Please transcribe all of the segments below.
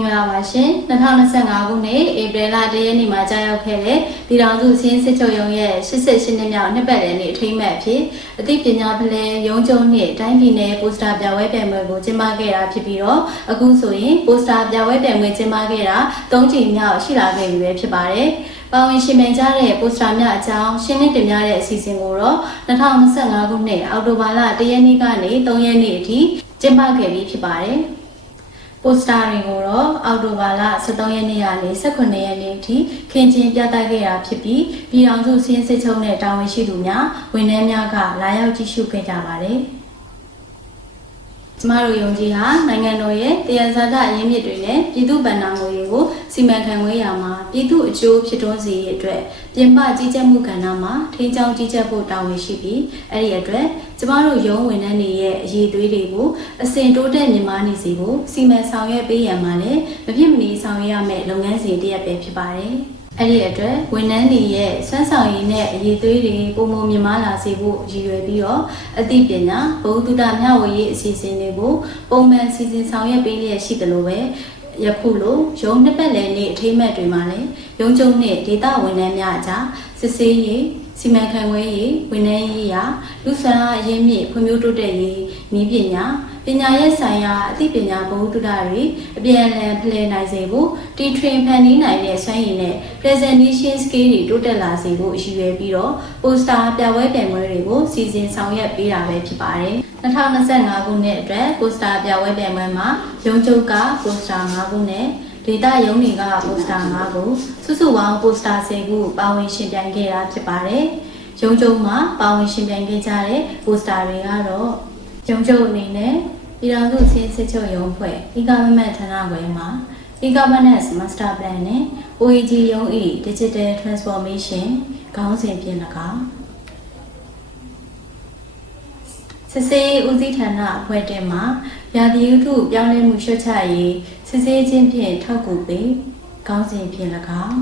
င်္ဂလာပါရှင်2025ခုနှစ်ဧပြီလ1ရက်နေ့မှာကြာရောက်ခဲ့တဲ့ပြည်ထောင်စုစည်းစစ်ချုပ်ရုံးရဲ့88နှစ်မြောက်နှစ်ပတ်လည်နေ့အထိမ်းအမှတ်အဖြစ်အသိပညာဖလှယ်ရုံးချုပ်နှင့်တိုင်းပြည်နယ်ပိုစတာပြပွဲပြိုင်ပွဲကိုကျင်းပခဲ့တာဖြစ်ပြီးတော့အခုဆိုရင်ပိုစတာပြပွဲပြိုင်ပွဲကျင်းပခဲ့တာ3ကြိမ်မြောက်ရှိလာခဲ့ပြီပဲဖြစ်ပါတယ်ပါဝင်ရှင်ပြိုင်ကြတဲ့ပိုစတာများအကြောင်းရှင်းလင်းတင်ပြတဲ့အစီအစဉ်ကိုတော့2025ခုနှစ်အောက်တိုဘာလ1ရက်နေ့ကနေ3ရက်နေ့အထိကျင်းပခဲ့ပြီးဖြစ်ပါတယ်ပိုစတာတွေကိုတော့အောက်တိုဘာလ13ရက်နေ့ကနေ18ရက်နေ့အထိခင်းကျင်းပြသခဲ့တာဖြစ်ပြီးပြည်ထောင်စုစည်းစစ်ချုပ်နဲ့တာဝန်ရှိသူများဝန်ထမ်းများကလာရောက်ကြည့်ရှုခဲ့ကြပါတယ်။ကျမတို့ယုံကြည်ဟာနိုင်ငံတော်ရဲ့တရားစာတအရင်းမြစ်တွေနဲ့ပြည်သူ့ဗဏ္ဍာငွေတွေကိုစီမံခန့်ခွဲရာမှာပြည်သူ့အကျိုးဖြစ်ထွန်းစေရတဲ့အတွက်ပြင်ပကြီးကြပ်မှုကဏ္ဍမှာထိန်းကျောင်းကြီးကြပ်ဖို့တာဝန်ရှိပြီးအဲ့ဒီအတွက်ကျမတို့ရုံးဝန်ထမ်းတွေရဲ့အရေးသွေးတွေကိုအစဉ်တိုးတက်မြင့်မားနေစေဖို့စီမံဆောင်ရွက်ပေးရမှာလည်းမဖြစ်မနေဆောင်ရွက်ရမယ့်လုပ်ငန်းစဉ်တစ်ရပ်ပဲဖြစ်ပါတယ်။အဲ့ဒီအတွက်ဝန်ထမ်းတွေရဲ့စွမ်းဆောင်ရည်နဲ့အရေးသွေးတွေပုံမမြင့်မားလာစေဖို့ရည်ရွယ်ပြီးတော့အသိပညာဘုဒ္ဓမျှဝေရေးအစီအစဉ်တွေကိုပုံမှန်စီစဉ်ဆောင်ရွက်ပေးလျက်ရှိတယ်လို့ပဲယခုလိုရုံးနှစ်ပတ်လည်နေ့အထိမ်းအမှတ်တွေမှာလည်းရုံးချုပ်နဲ့ဒေသဝန်ထမ်းများအကြားစစ်ဆေးရေးစီမံခန့်ခွဲရေးဝန်ထမ်းရေးရာလူစွမ်းအားအရင်းမြစ်ဖွံ့ဖြိုးတိုးတက်ရေးနည်းပညာပညာရေးဆိုင်ရာအသိပညာဘုဒ္ဓတွေအပြန်အလှန်ဖလှယ်နိုင်စေဖို့တီထွင်ဖန်တီးနိုင်တဲ့စွမ်းရည်နဲ့ presentation skill တွေတိုးတက်လာစေဖို့ရည်ရွယ်ပြီးတော့ပိုစတာပြပွဲပြိုင်ပွဲတွေကိုစီစဉ်ဆောင်ရွက်ပေးတာပဲဖြစ်ပါတယ်2025ခုနှစ်အတွက်ပိုစတာပြပွဲပြိုင်ပွဲမှာရုံးချုပ်ကပိုစတာ5ခုနဲ့ဒေတာရုံးတွေကပိုစတာ5ခုစုစုပေါင်းပိုစတာ10ခုပါဝင်ရှင်ပြိုင်ခဲ့တာဖြစ်ပါတယ်ရုံးချုပ်မှာပါဝင်ရှင်ပြိုင်ခဲ့ကြတဲ့ပိုစတာတွေကတော့ရုံးချုပ်အနေနဲ့ပြည်ထောင်စုစည်းစစ်ချုပ်ရုံးဖွဲ့ e-government ဌာနခွဲမှာ e-governance master plan နဲ့ OEG ရုံး၏ digital transformation ခေါင်းစဉ်ဖြင့်၎င်းစစ်ဆေးဦးစီးဌာနအဖွဲ့တင်မှာရာသီဥတုပြောင်းလဲမှုလျှော့ချရေးစစ်ဆေးခြင်းဖြင့်ထောက်ကူပေးခေါင်းစဉ်ဖြင့်၎င်း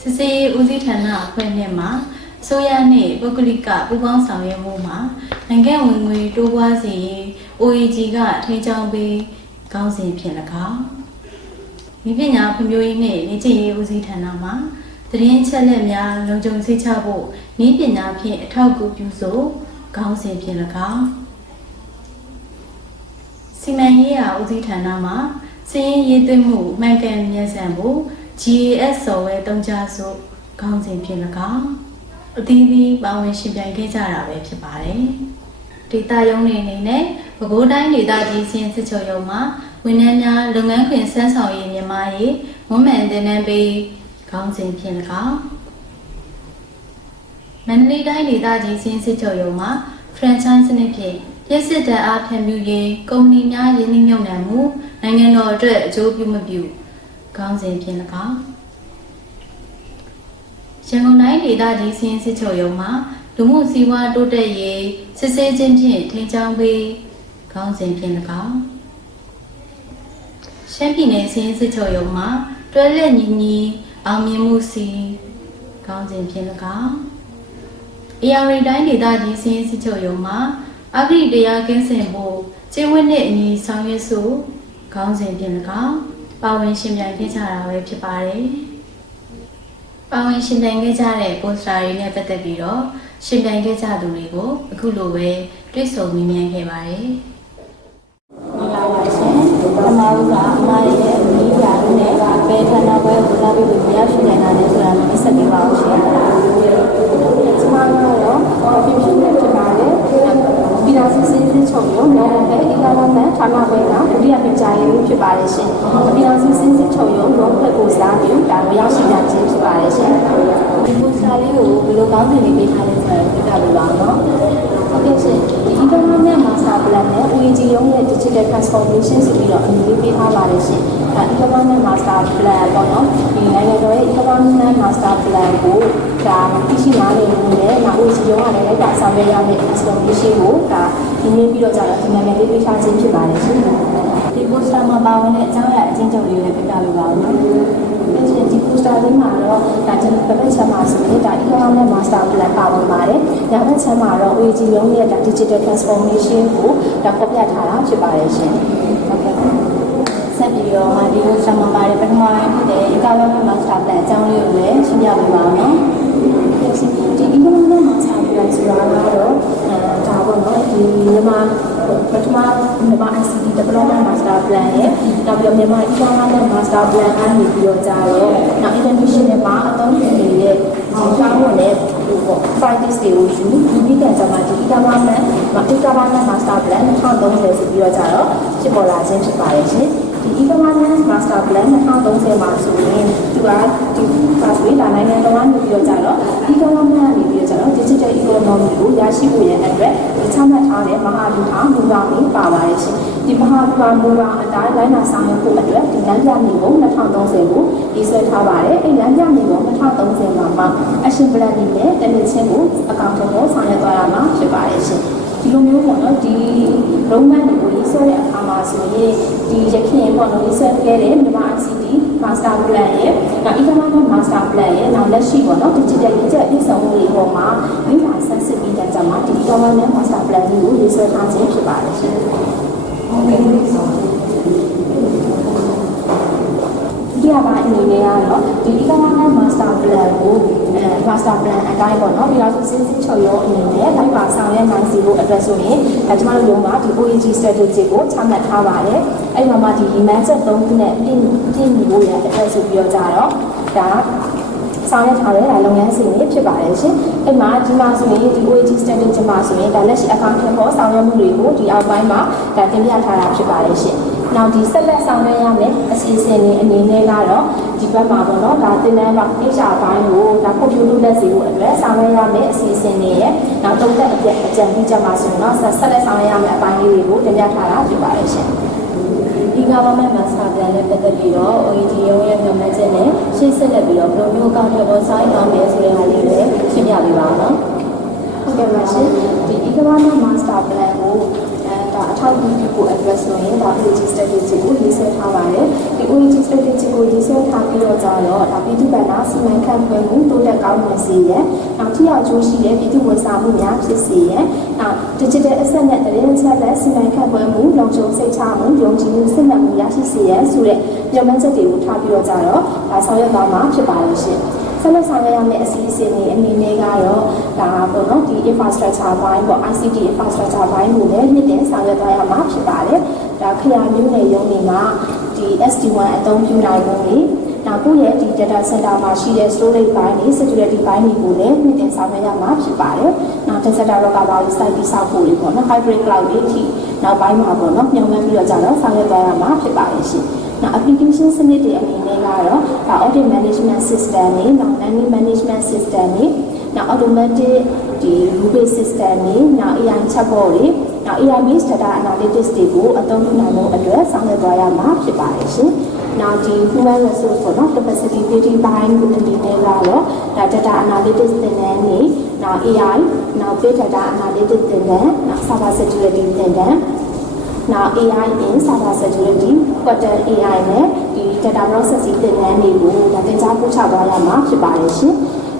စစ်ဆေးဦးစီးဌာနအဖွဲ့နဲ့မှာအစိုးရနှင့်ပုဂ္ဂလိကပူးပေါင်းဆောင်ရွက်မှုမှာနိုင်ငံဝင်ငွေတိုးပွားစေရေး OEG ကထိန်းကျောင်းပေးခေါင်းစဉ်ဖြင့်၎င်းဤပညာဖွံ့ဖြိုးရေးနှင့်လေ့ကျင့်ရေးဦးစီးဌာနမှာသတင်းချက်လက်များလုံခြုံစိတ်ချဖို့ဤပညာဖြင့်အထောက်အကူပြုဆိုခေါင်းစဉ်ဖြင့်၎င်းစီမံရေးရာဦးစီးဌာနမှာစည်ရင်းရေးသွင်းမှုမှန်ကန်မြန်ဆန်ဖို့ GIS ဆော်ဝဲသုံးကြားဆိုခေါင်းစဉ်ဖြင့်၎င်းအသီးသီးပါဝင်ရှင်ပြိုင်ခဲ့ကြတာပဲဖြစ်ပါတယ်။ဒေသရုံးတွေအနေနဲ့ပဲခူးတိုင်းဒေသကြီးစည်းစစ်ချုပ်ရုံးမှာဝန်ထမ်းများလုပ်ငန်းခွင်စမ်းဆောင်ရေးမြမရေးဝန်မှန်တင်နန်းပေးခေါင်းစဉ်ဖြင့်၎င်းမန္တလေးတိုင်းဒေသကြီးစည်းစစ်ချုပ်ရုံးမှာ franchise စနစ်ဖြင့်ရက်စစ်တပ်အားဖြန့်ဖြူးရေးကုမ္ပဏီများရင်းနှီးမြှုပ်နှံမှုနိုင်ငံတော်အတွက်အကျိုးပြုမပြုခေါင်းစဉ်ဖြင့်၎င်းရန်ကုန်တိုင်းဒေသကြီးစည်းစစ်ချုပ်ရုံးမှာလူမှုစီးပွားတိုးတက်ရေးစစ်ဆေးခြင်းဖြင့်ထိန်းကျောင်းပေးခေါင်းစဉ်ဖြင့်၎င်းရှမ်းပြည်နယ်စည်းစစ်ချုပ်ရုံးမှာတွဲလက်ညီညီအောင်မြင်မှုစီခေါင်းစဉ်ဖြင့်၎င်းအေရရီတိုင်းဒေသကြီးစည်းစစ်ချုပ်ရုံးမှာအဂရိတရားကင်းစင်ဖို့ကျင့်ဝတ်နှင့်အညီဆောင်ရွက်စုခေါင်းစဉ်ဖြင့်၎င်းပါဝင်ရှင်ပြိုင်ခဲ့ကြတာပဲဖြစ်ပါတယ်ပါဝင်ရှင်ပြိုင်ခဲ့ကြတဲ့ပိုစတာတွေနဲ့ပတ်သက်ပြီးတော့ရှင်ပြိုင်ခဲ့ကြသူတွေကိုအခုလိုပဲတွေ့ဆုံမေးမြန်းခဲ့ပါတယ်။မင်္ဂလာပါရှင်။အမားတို့ကအမားရဲ့အမိပြားနဲ့ဘယ်ဌာနဘဲကိုလာပြီးမရရှိနိုင်တာလဲဆိုတာကိုသိဆက်ပေးပါဦးရှင်။ကျမကတော့ပြည်ပြည်နဲ့ဖြစ်ပါတယ်။ပြည်တော်စုစည်းစစ်ချုပ်ရုံးနဲ့e-government ဌာနဘဲကဒုတိယပြန်ကြားရေးဖြစ်ပါတယ်ရှင်။ပြည်တော်စုစည်းစစ်ချုပ်ရုံးရုံးဖွဲ့ကိုစားပြီးဒါကိုရောက်ရှိကြခြင်းဖြစ်ပါတယ်ရှင်။ဒီပိုစတာလေးကိုဘယ်လိုကောင်းစဉ်လေးပေးထားလဲဆိုတော့ပြပြလို့ပါနော်။ဟုတ်ကဲ့ရှင်။ဒီgovernment master plan နဲ့ OEG ရုံးရဲ့ digital transformation ဆိုပြီးတော့အမည်ပေးထားပါတယ်ရှင်။government master plan ပေါ့နော်။ဒီနိုင်ငံတော်ရဲ့ government master plan ကိုဒါသိရှိနားလည်မှုနဲ့ OEG ရုံးကလည်းလိုက်တာဆောင်ရွက်ရမယ့် transformation ကိုဒါဒီနေ့ပြီးတော့ကြာတော့ဒီနာမည်လေးပေးထားခြင်းဖြစ်ပါတယ်ရှင်။ဒီပိုစတာမှာပါဝင်တဲ့အကြောင်းအရာအချင်းချုပ်လေးကိုလည်းပြပြလို့ပါနော်။ဒီပိုစတာလေးမှာတော့ဒါကျွန်တော်ပြပြချင်ပါဆိုရင်ဒါ e-government master plan ပါဝင်ပါတယ်။နောက်တစ်ချက်မှာတော့ OEG ရုံးရဲ့ digital transformation ကိုဒါဖော်ပြထားတာဖြစ်ပါတယ်ရှင်။ဟုတ်ကဲ့ ပြီးတော့ဒီလိုဆံမပါတယ်ပထမပိုင်းဖြစ်တဲ့ Economic Master Plan အကြောင်းလေးကိုလည်းရှင်းပြပေးပါမယ်။ဒီ Economic Master Plan ဆိုတာကတော့ဒါပေါ့နော်ဒီမြန်မာပထမမြန်မာ ICT Development Master Plan ရဲ့နောက်ပြီးတော့မြန်မာ Economic Master Plan ကနေပြီးတော့ကြာတော့နောက် international မှာအသုံးပြုနေတဲ့ဆောင်းဝင်တဲ့practice တွေကိုယူပြီးတဲ့ကြောင့်ဒီ Economic Master Plan 2030ဆိုပြီးတော့ကြာတော့ဖြစ်ပေါ်လာခြင်းဖြစ်ပါတယ်ရှင်။ဒီ Economic Master Plan 2030မှာဆိုရင်သူကဒီ pathway လာနိုင်ငံတော်ကနေပြီးတော့ကြာတော့ Economic ကနေပြီးတော့ကြာတော့ Digital Economy ကိုရရှိဖို့ရတဲ့အတွက်ချမှတ်ထားတဲ့မဟာဗျူဟာမူပေါင်းတွေပါပါတယ်ရှင်။ဒီမဟာဗျူဟာမူပေါင်းအတိုင်းလိုင်းနာဆောင်ရွက်ဖို့အတွက်ဒီလမ်းပြမြေပုံ2030ကိုရေးဆွဲထားပါတယ်။အဲ့လမ်းပြမြေပုံ2030မှာ action plan တွေနဲ့တနည်းချင်းကိုအကောင့်ထဲပေါ်ဆောင်ရွက်သွားရမှာဖြစ်ပါတယ်ရှင်။ဒီလိုမျိုးပေါ့နော်ဒီ roadmap တွေကိုရေးဆွဲတဲ့အခါမှာဆိုရင်ဒီရခင်ပေါ့နော်ရေးဆွဲခဲ့တဲ့မြန်မာ ICT Master Plan ရဲ့နောက် Economic Master Plan ရဲ့နောက်လက်ရှိပေါ့နော် Digital ရေးချက်ပြည်ဆောင်မှုတွေပေါ်မှာမိလာဆန်းစစ်ပြီးတဲ့ကြောင့်ဒီ Economic Master Plan ကိုရေးဆွဲထားခြင်းဖြစ်ပါတယ်ရှင်။ဟုတ်ကဲ့ဒီအပိုင်းအနေနဲ့ကတော့ဒီ Economic Master Plan ကို Master Plan အတိုင်းပေါ့နော်ပြီးတော့စဉ်းချုပ်ရောအနေနဲ့လိုက်ပါဆောင်ရွက်နိုင်စီဖို့အတွက်ဆိုရင်ကျမတို့ရုံးမှာဒီ OEG strategy ကိုချမှတ်ထားပါတယ်အဲ့မှာဒီ management 3ခုနဲ့ပြင်ပြီးဖို့ရတဲ့ဆိုပြီးတော့ကြတော့ဒါဆောင်ရွက်ထားတဲ့လုပ်ငန်းစဉ်တွေဖြစ်ပါတယ်ရှင်အဲ့မှာဒီမှာဆိုရင်ဒီ OEG strategy မှာဆိုရင်ဒါလက်ရှိအကောင့်ထဲပေါ်ဆောင်ရွက်မှုတွေကိုဒီအောက်ပိုင်းမှာဒါတင်ပြထားတာဖြစ်ပါတယ်ရှင်နောက်ဒီဆက်လက်ဆောင်ရွက်ရမယ်အစီအစဉ်တွေအနေနဲ့ကတော့ဒီဘက်မှာပေါ့နော်ဒါတင်တန်းပါအိရှာပိုင်းကိုဒါကွန်ပျူတာလက်စီကိုအတွက်ဆောင်ရွက်ရမယ်အစီအစဉ်တွေရဲ့နောက်တုံးသက်အကြံပြုချက်မှာဆိုရင်တော့ဆက်လက်ဆောင်ရွက်ရမယ်အပိုင်းလေးတွေကိုတင်ပြထားတာဖြစ်ပါတယ်ရှင်ဒီ Government Master Plan နဲ့ပတ်သက်ပြီးတော့ OEG ရုံးရဲ့ညွှန်မှန်းချက်နဲ့ရှင်းဆက်လက်ပြီးတော့ဘယ်လိုမျိုးအကောင့်ထဲပေါ်ဆောင်ရွက်မယ်ဆိုတဲ့ဟာလေးလည်းရှင်းပြပေးပါမယ်ဟုတ်ကဲ့ပါရှင်ဒီ Government Master Plan ကိုဒါအထောက်အကူပြုဖို့ address ဆိုရင်ဒါ OEG strategy ကိုရေးဆွဲထားပါတယ်ဒီ OEG strategy ကိုရေးဆွဲထားပြီးတော့ကြတော့ဒါပြည်သူ့ဗဏ္ဍာစီမံခန့်ခွဲမှုတိုးတက်ကောင်းမွန်စေရန်နောက်ထိရောက်ကျိုးရှိတဲ့ပြည်သူ့ဝန်ဆောင်မှုများဖြစ်စေရန်နောက် digital asset နဲ့သတင်းချက်လက်စီမံခန့်ခွဲမှုလုံခြုံစိတ်ချမှုယုံကြည်မှုစစ်မှန်မှုရရှိစေရန်ဆိုတဲ့ညွှန်မှန်းချက်တွေကိုထားပြီးတော့ကြတော့ဒါဆောင်ရွက်သွားမှာဖြစ်ပါလို့ရှင်ဆက်လက်ဆောင်ရွက်ရမယ့်အစီအစဉ်တွေအနေနဲ့ကတော့ဒါပေါ့နော်ဒီ infrastructure ဘိုင်းပေါ့ ICT infrastructure ဘိုင်းကိုလည်းနှစ်တင်ဆောင်ရွက်သွားရမှာဖြစ်ပါတယ်ဒါခရိုင်မျိုးနယ်ရုံးတွေမှာဒီ SD1 အသုံးပြုနိုင်မှုတွေနောက်ကိုယ့်ရဲ့ဒီ data center မှာရှိတဲ့ storage ဘိုင်းတွေ security ဘိုင်းတွေကိုလည်းနှစ်တင်ဆောင်ရွက်ရမှာဖြစ်ပါတယ်နောက် data recovery site တိစောက်ဖို့တွေပေါ့နော် hybrid cloud တွေအထိနောက်ပိုင်းမှာပေါ့နော်ညှိနှိုင်းပြီးတော့ကြာတော့ဆောင်ရွက်သွားရမှာဖြစ်ပါတယ်ရှင်နောက် application စနစ်တွေအနေနဲ့ကတော့ဒါ audit management system တွေနောက် learning management system တွေနောက် automatic ဒီ rule-based system တွေနောက် AI chatbot တွေနောက် AI based data analytics တွေကိုအသုံးပြုနိုင်မှုအတွက်ဆောင်ရွက်သွားရမှာဖြစ်ပါတယ်ရှင်နောက်ဒီ human resource ပေါ့နော် capacity building ဘိုင်းကိုအနေနဲ့ကတော့ဒါ data analytics သင်တန်းတွေနောက် AI နောက် big data analytics သင်တန်းနောက် cyber security သင်တန်းနောက် AI in cyber security quantum AI နဲ့ဒီ data processing သင်တန်းတွေကိုဒါသင်ကြားပို့ချသွားရမှာဖြစ်ပါတယ်ရှင်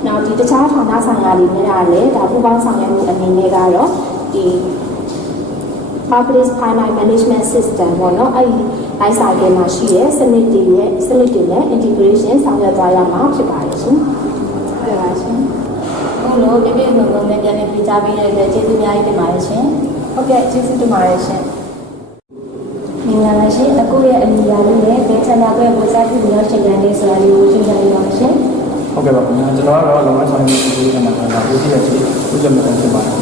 နောက်ဒီတခြားဌာနဆိုင်ရာတွေနဲ့လည်းဒါပူးပေါင်းဆောင်ရွက်မှုအနေနဲ့ကတော့ဒီ public finance management system ပေါ့နော်အဲ့ဒီ life cycle မှာရှိတဲ့စနစ်တွေနဲ့ integration ဆောင်ရွက်သွားရမှာဖြစ်ပါတယ်ရှင်ဟုတ်ပါရှင်အခုလိုပြပြစုံစုံနဲ့ပြန်လည်ပြချပေးတဲ့အတွက်ကျေးဇူးအများကြီးတင်ပါတယ်ရှင်ဟုတ်ကဲ့ကျေးဇူးတင်ပါတယ်ရှင်မင်္ဂလာပါရှင်အခုရဲ့အမည်အရာလေးနဲ့ဘယ်ဌာနခွဲကိုစတင်ပြီးတော့ရှင်းပြနေဆိုတာလေးကိုရှင်းပြပေးပါမယ်ရှင်ဟုတ်ကဲ့ပါခင်ဗျာကျွန်တော်ကတော့လုံငန်းဆောင်ရေးပြည်သူ့ဌာနကဦးစီးရရှိဦးကျမတန်ဖြစ်ပါတယ်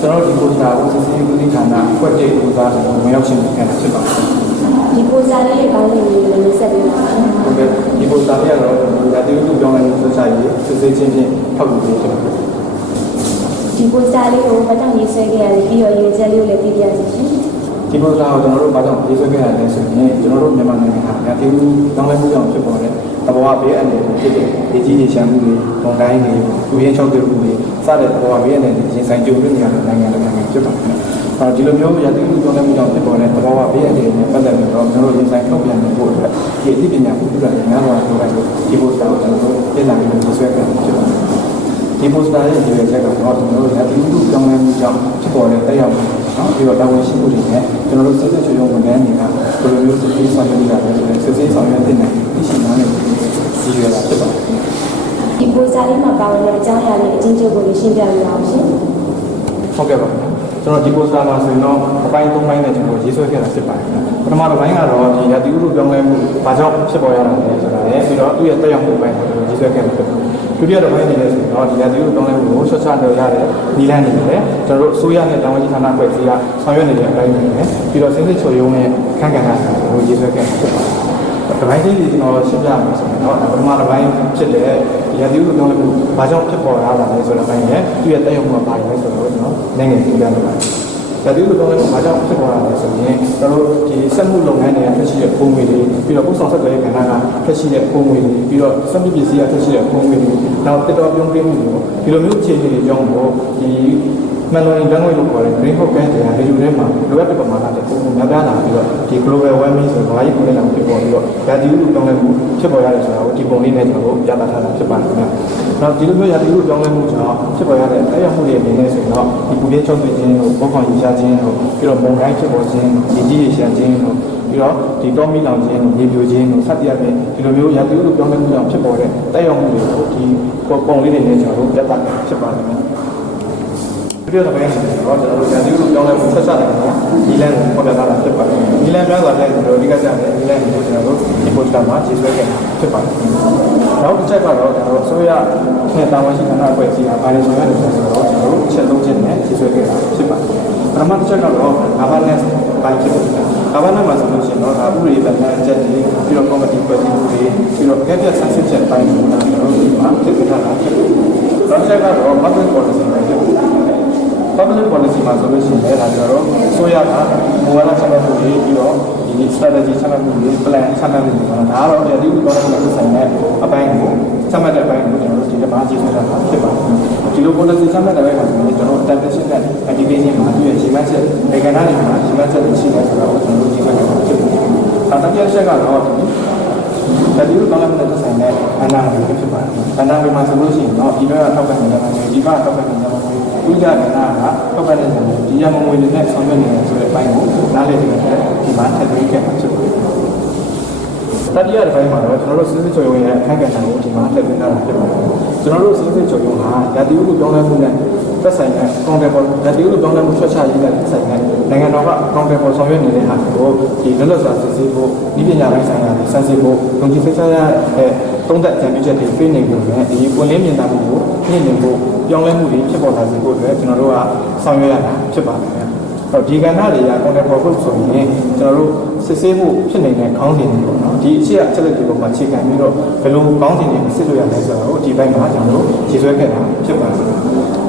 ကျွန်တော်ဒီပိုစတာကိုစစ်စစ်ဦးစီးဌာနကွက်တိတ်ဦးစားတယ်ဝင်ရောက်ရှင်းပြခဲ့တာဖြစ်ပါတယ်ဒီပိုစတာလေးရဲ့ကောင်းတဲ့လေးကိုလည်းဆက်ပြီးပါရှင်ဟုတ်ကဲ့ဒီပိုစတာလေးကတော့ဒါတိကျပြောင်းလဲဆက်စားရေးစစ်စစ်ချင်းချင်းထောက်ကူပေးဖြစ်ပါတယ်ဒီပိုစတာလေးကိုဘာကြောင့်ရေးဆွဲခဲ့ရလဲပြီးတော့ရေးချက်လေးကိုလည်းပြပြစီရှင်ဒီပိုစတာကိုကျွန်တော်တို့ဘာကြောင့်ရေးဆွဲခဲ့ရလဲဆိုရင်ကျွန်တော်တို့မြန်မာနိုင်ငံဟာဒါတိကျပြောင်းလဲမှုကြောင့်ဖြစ်ပေါ်တဲ့သဘောဘေးအနေနဲ့ဖြစ်တဲ့ဒီကြီးကြီးရှမ်းမှုတွေ၊ဝန်တိုင်းတွေ၊လူရင်းချုပ်တွေမှုတွေစတဲ့သဘောဘေးအနေနဲ့ရင်ဆိုင်ကြုံတွေ့နေရတဲ့နိုင်ငံတွေဖြစ်ပါတယ်။ဒီလိုမျိုးရာသီဥတုပြောင်းလဲမှုကြောင့်ဖြစ်ပေါ်တဲ့သဘောဘေးအနေနဲ့ပတ်သက်ပြီးတော့ကျွန်တော်တို့ရင်ဆိုင်ထုတ်ပြန်နေဖို့အတွက်ဒီအသိပညာဥပဒေတွေများစွာလိုအပ်လို့ဒီပိုစတာကိုကျွန်တော်တို့ပြင်လာပြီးတော့ဆွဲခဲ့ဖြစ်ပါတယ်။ဒီပိုစတာရဲ့ဒီရဲ့ချက်ကတော့ကျွန်တော်တို့ရာသီဥတုပြောင်းလဲမှုကြောင့်ဖြစ်ပေါ်တဲ့တက်ရောက်မှု နော်ပြီးတော့တာဝန်ရှိမှုတွေနဲ့ကျွန်တော်တို့စစ်စစ်ချိုးရုံဝန်ထမ်းတွေကဘယ်လိုမျိုးစစ်စစ်ဆောင်ရွက်နေတာလဲဆိုတော့စစ်စစ်ဆောင်ရွက်တဲ့နိုင်သိရှိနားလည်ပြီးရတာဖြစ်ပါတယ်ဒီပိုစတာလေးမှာပါဝင်တဲ့အကြောင်းအရာလေးအချင်းချင်းကိုရှင်းပြရအောင်ရှင်ဟုတ်ကဲ့ပါကျွန်တော်ဒီပိုစတာမှာဆိုရင်တော့အပိုင်း၃ပိုင်းနဲ့ကျွန်တော်ရေးဆွဲခဲ့တာဖြစ်ပါတယ်ပထမတစ်ပိုင်းကတော့ဒီရာသီဥတုပြောင်းလဲမှုဘာကြောင့်ဖြစ်ပေါ်ရတာလဲဆိုတာလေပြီးတော့သူ့ရဲ့တက်ရောက်မှုပိုင်းကိုကျွန်တော်ရေးဆွဲခဲ့တာဖြစ်ပါတယ်ဒုတိယတစ်ပိုင်းအနေနဲ့ဆိုတော့ဒီရာသီဥတုပြောင်းလဲမှုကိုဆွတ်ချလို့ရတဲ့နည်းလမ်းတွေနဲ့ကျွန်တော်တို့အစိုးရနဲ့တာဝန်ရှိဌာနဖွဲ့စည်းကဆောင်ရွက်နေတဲ့အပိုင်းတွေနဲ့ပြီးတော့စင်းစစ်ချိုရုံးနဲ့ခန့်ကဏ္ဍကိုရေးဆွဲခဲ့တာဖြစ်ပါတယ်ဒီပိုင်းလေးကျွန်တော်ရှင်းပြရမယ်ဆိုရင်တော့ပထမတစ်ပိုင်းဖြစ်တဲ့ရာသီဥတုပြောင်းလဲမှုဘာကြောင့်ဖြစ်ပေါ်ရတာလဲဆိုတဲ့ပိုင်းနဲ့သူ့ရဲ့တက်ရောက်မှုဘာလဲဆိုတော့ကျွန်တော်နိုင်ငံရေးပြနေပါတယ်။ဒါဒီလိုတော့လည်းဘာကြောင့်ဖြစ်ပေါ်လာလဲဆိုရင်ကျွန်တော်တို့ဒီစက်မှုလုပ်ငန်းတွေကထွက်ရှိတဲ့ပုံငွေတွေပြီးတော့ပို့ဆောင်ဆက်သွယ်ရေးကဏ္ဍကထွက်ရှိတဲ့ပုံငွေတွေပြီးတော့စက်မှုပစ္စည်းကထွက်ရှိတဲ့ပုံငွေတွေနောက်တစ်တော်ပြုံးပြမှုတွေဒီလိုမျိုးအခြေအနေတွေကြောင့်မို့ဒီမန်လိုနီဘန်ငွေလို့ခေါ်တဲ့ green hook ကတရားရေယူထဲမှာလိုအပ်တဲ့ပမာဏတွေပုံမှန်များပြားလာပြီးတော့ဒီ global warming ဆိုတော့ဘာကြီးပုံနဲ့လာဖြစ်ပေါ်ပြီးတော့ဒါဒီလိုပြောင်းလဲမှုဖြစ်ပေါ်ရတယ်ဆိုတာကိုဒီပုံလေးနဲ့ကျွန်တော်တို့ပြသထားတာဖြစ်ပါတယ်ခင်ဗျာ။နောက်ဒီလိုမျိုးရာသီဥတုပြောင်းလဲမှုကြောင့်ဖြစ်ပေါ်ရတဲ့အဲ့ရမှုတွေအနေနဲ့ဆိုတော့ဒီပူပြင်းချုံသွင်းခြင်းတို့ဘောကောင်ရေရှားခြင်းတို့ပြီးတော့မုန်တိုင်းဖြစ်ပေါ်ခြင်းရေကြီးရေရှမ်းခြင်းတို့ပြီးတော့ဒီတောမီလောင်ခြင်းတို့ရေပြိုခြင်းတို့စသဖြင့်ဒီလိုမျိုးရာသီဥတုပြောင်းလဲမှုကြောင့်ဖြစ်ပေါ်တဲ့တက်ရောက်မှုတွေကိုဒီပုံလေးတွေနဲ့ကျွန်တော်တို့ပြသဖြစ်ပါတယ်ခင်ဗျာ။ဒီလိုပဲဆိုတော့ကျွန်တော်တို့ရာသီဥတုပြောင်းလဲမှုဆက်စပ်တယ်နော်ဒီလမ်းကိုပေါ်ပြထားတာဖြစ်ပါတယ်ဒီလမ်းပြောင်းသွားတဲ့ကျွန်တော်ဒီကစားတဲ့ဒီလမ်းကိုကျွန်တော်တို့ဒီပိုစတာမှာခြေဆွဲခဲ့တာဖြစ်ပါတယ်နောက်တစ်ချက်ကတော့ကျွန်တော်တို့အစိုးရနဲ့တာဝန်ရှိဌာနအဖွဲ့အစည်းကဘာတွေဆောင်ရွက်နေလဲဆိုတော့ကျွန်တော်တို့ချက်သုံးချက်နဲ့ခြေဆွဲခဲ့တာဖြစ်ပါတယ်ပထမတစ်ချက်ကတော့ governance ပိုင်းဖြစ်ပါတယ် governance မှာဆိုလို့ရှိရင်တော့ဒါဥပဒေပတ်သက်ချက်တွေပြီးတော့ committee ဖွဲ့စည်းမှုတွေပြီးတော့ gadget ဆန်းစစ်ချက်ပိုင်းကိုကျွန်တော်တို့ဒီမှာဖြစ်ပြထားတာဖြစ်ပါတယ်နောက်တစ်ချက်ကတော့ public policy ပိုင်းဖြစ်ပါတယ်public policy မှာဆိုလို့ရှိရင်ဒါကြတော့ဆိုရတာမူဝါဒချမှတ်မှုတွေပြီးတော့ဒီ strategy ချမှတ်မှုတွေ plan ချမှတ်မှုတွေဒါတော့ဒီလိုပြောလို့ဆိုင်တဲ့အပိုင်းကိုချမှတ်တဲ့အပိုင်းကိုကျွန်တော်တို့ဒီမှာကြည့်ဆွဲတာဖြစ်ပါတယ်ဒီလို policy ချမှတ်တဲ့ဘက်မှာဆိုရင်ကျွန်တော် attention နဲ့ education မှာသူ့ရဲ့ရှင်းမှတ်ချက်ဒီကဏ္ဍတွေမှာရှင်းမှတ်ချက်တွေရှိတယ်ဆိုတော့ကျွန်တော်တို့ကြည့်ဆွဲတာဖြစ်ပါတယ်နောက်တစ်ချက်ကတော့ဒါဒီလိုကောင်းတဲ့ဆိုင်တဲ့အနာဂတ်ဖြစ်ပါတယ်အနာဂတ်မှာဆိုလို့ရှိရင်တော့ဒီဘက်ကထောက်ခံနေတာမျိုးဒီဘက်ကထောက်ခံနေတာမျိုးဥကြကနာကထောက်ခံနေတဲ့ဒီရမငွေတွေနဲ့ဆောင်ရွက်နေတယ်ဆိုတဲ့အပိုင်းကိုနားလည်နေတဲ့ဒီမှာထည့်သွင်းခဲ့မှာဖြစ်ပါတယ်တတိယတစ်ပိုင်းမှာတော့ကျွန်တော်တို့စစ်စစ်ချုပ်ရုံးရဲ့အခက်အခဲကိုဒီမှာထည့်သွင်းထားတာဖြစ်ပါတယ်ကျွန်တော်တို့စစ်စစ်ချုပ်ရုံးဟာရာသီဥတုပြောင်းလဲမှုနဲ့သက်ဆိုင်တဲ့ accountable ရာသီဥတုပြောင်းလဲမှုဆွတ်ချရေးနဲ့သက်ဆိုင်တဲ့နိုင်ငံတော်က accountable ဆောင်ရွက်နေတဲ့ဟာကိုဒီလွတ်လပ်စွာစစ်ဆေးဖို့ဤပညာပိုင်းဆိုင်ရာတွေစမ်းစစ်ဖို့လုံခြုံစိတ်ချရတဲ့သုံးသက်ကြံပြချက်တွေပြနေဖို့နဲ့ဒီပွင့်လင်းမြင်သာမှုကိုညှင့်နေဖို့ပြောင်းလဲမှုတွေဖြစ်ပေါ်လာစေဖို့အတွက်ကျွန်တော်တို့ကဆောင်ရွက်ရတာဖြစ်ပါတယ်ဒီကဏ္ဍတွေက accountable ဖို့ဆိုရင်ကျွန်တော်တို့စစ်ဆေးမှုဖြစ်နေတဲ့ခေါင်းစဉ်တွေပေါ့နော်ဒီအချက်အလက်တွေပေါ်မှာအခြေခံပြီးတော့ဘယ်လိုခေါင်းစဉ်တွေစစ်လို့ရလဲဆိုတော့ဒီဘက်မှာကျွန်တော်တို့ခြေဆွဲခဲ့တာဖြစ်ပါတယ်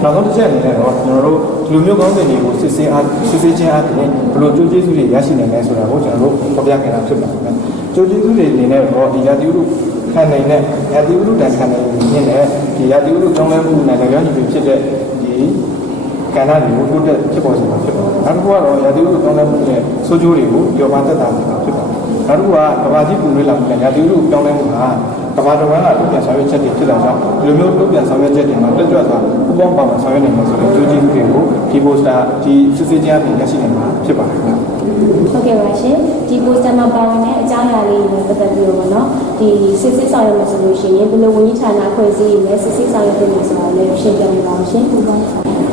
နောက်ဆုံးတစ်ချက်အနေနဲ့တော့ကျွန်တော်တို့ဒီလိုမျိုးခေါင်းစဉ်တွေကိုစစ်ဆေးခြင်းအပြင်ဘယ်လိုကြိုးကျေးဇူးတွေရရှိနိုင်လဲဆိုတာကိုကျွန်တော်တို့ဖော်ပြခဲ့တာဖြစ်ပါတယ်ကြိုးကျေးဇူးတွေအနေနဲ့တော့ဒီရာသီဥတုခံနိုင်တဲ့ရာသီဥတုတန်ခံနိုင်နေတဲ့ဒီရာသီဥတုကြောင်းလဲမှုနဲ့လည်းညီပြီးဖြစ်တဲ့ဒီကဏ္ဍတွေကိုတိုးတက်ဖြစ်ပေါ်စေမှာဖြစ်ပါတယ်နောက်တစ်ခုကတော့ရာသီဥတုကြောင်းလဲမှုနဲ့ဆိုးကျိုးတွေကိုကျော်ပါသက်သာစေမှာဖြစ်ပါတယ်နောက်တစ်ခုကကဘာကြီးပူနွေးလာမှုနဲ့ရာသီဥတုကြောင်းလဲမှုဟာကဘာတော်ကတုံ့ပြန်ဆောင်ရွက်ချက်တွေဖြစ်လာကြောင်းဒီလိုမျိုးတုံ့ပြန်ဆောင်ရွက်ချက်တွေမှာတက်ကြွစွာပူးပေါင်းပါဝင်ဆောင်ရွက်နိုင်မှာဆိုတော့ကြိုးကျေးဇူးတွေကိုဒီပိုစတာဒီစစ်စစ်ကြားပြင်ရရှိနိုင်မှာဖြစ်ပါတယ်ခင်ဗျာဟုတ်ကဲ့ပါရှင်ဒီပိုစတာမှာပါဝင်တဲ့အကြောင်းအရာလေးတွေပတ်သက်ပြီးတော့เนาะဒီစစ်စစ်ဆောင်ရွက်မှာဆိုလို့ရှိရင်ဘယ်လိုဝန်ကြီးဌာနဖွဲ့စည်းလဲစစ်စစ်ဆောင်ရွက်နေဆိုတာလည်းရှင်းပြပေးပါဦးရှင်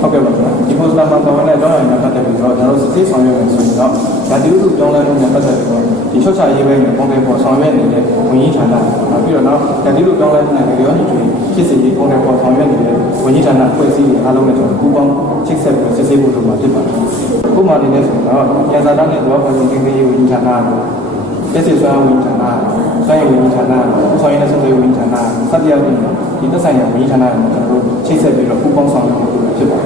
ဟုတ်ကဲ့ပါဒီပိုစတာမှာပါဝင်တဲ့အကြောင်းအရာတွေပတ်သက်ပြီးတော့ကျွန်တော်တို့စစ်စစ်ဆောင်ရွက်မယ်ဆိုရင်တော့ဒါဒီလိုပြောင်းလဲမှုနဲ့ပတ်သက်ပြီးတော့ဒီချော့ချရေးပိုင်းနဲ့ပုံပေါ်ဆောင်ရွက်နေတဲ့ဝန်ကြီးဌာနနောက်ပြီးတော့ဒါဒီလိုပြောင်းလဲမှုနဲ့ကြောင့်ဒီဖြစ်စေရေးပုံပေါ်ဆောင်ရွက်နေတဲ့ဝန်ကြီးဌာနဖွဲ့စည်းအားလုံးနဲ့ကျွန်တော်ပူးပေါင်းချိတ်ဆက်ပြီးစစ်ဆေးဖို့လုပ်မှာဖြစ်ပါတယ်ခုမှအနေနဲ့ဆိုတော့ပြန်စားတဲ့တော့ပုံစံချင်းရေးဝန်ကြီးဌာနလက်ရှိဆွမ်းဝန်ကြီးဌာနဆွမ်းရည်ဝန်ကြီးဌာနဆောင်ရွက်တဲ့ဆက်သွယ်ဝန်ကြီးဌာနစသဖြင့်ဒီသက်ဆိုင်ရာဝန်ကြီးဌာနတွေကျွန်တော်တို့ချိတ်ဆက်ပြီးတော့ပူးပေါင်းဆောင်ရွက်ဖို့ဖြစ်ပါတယ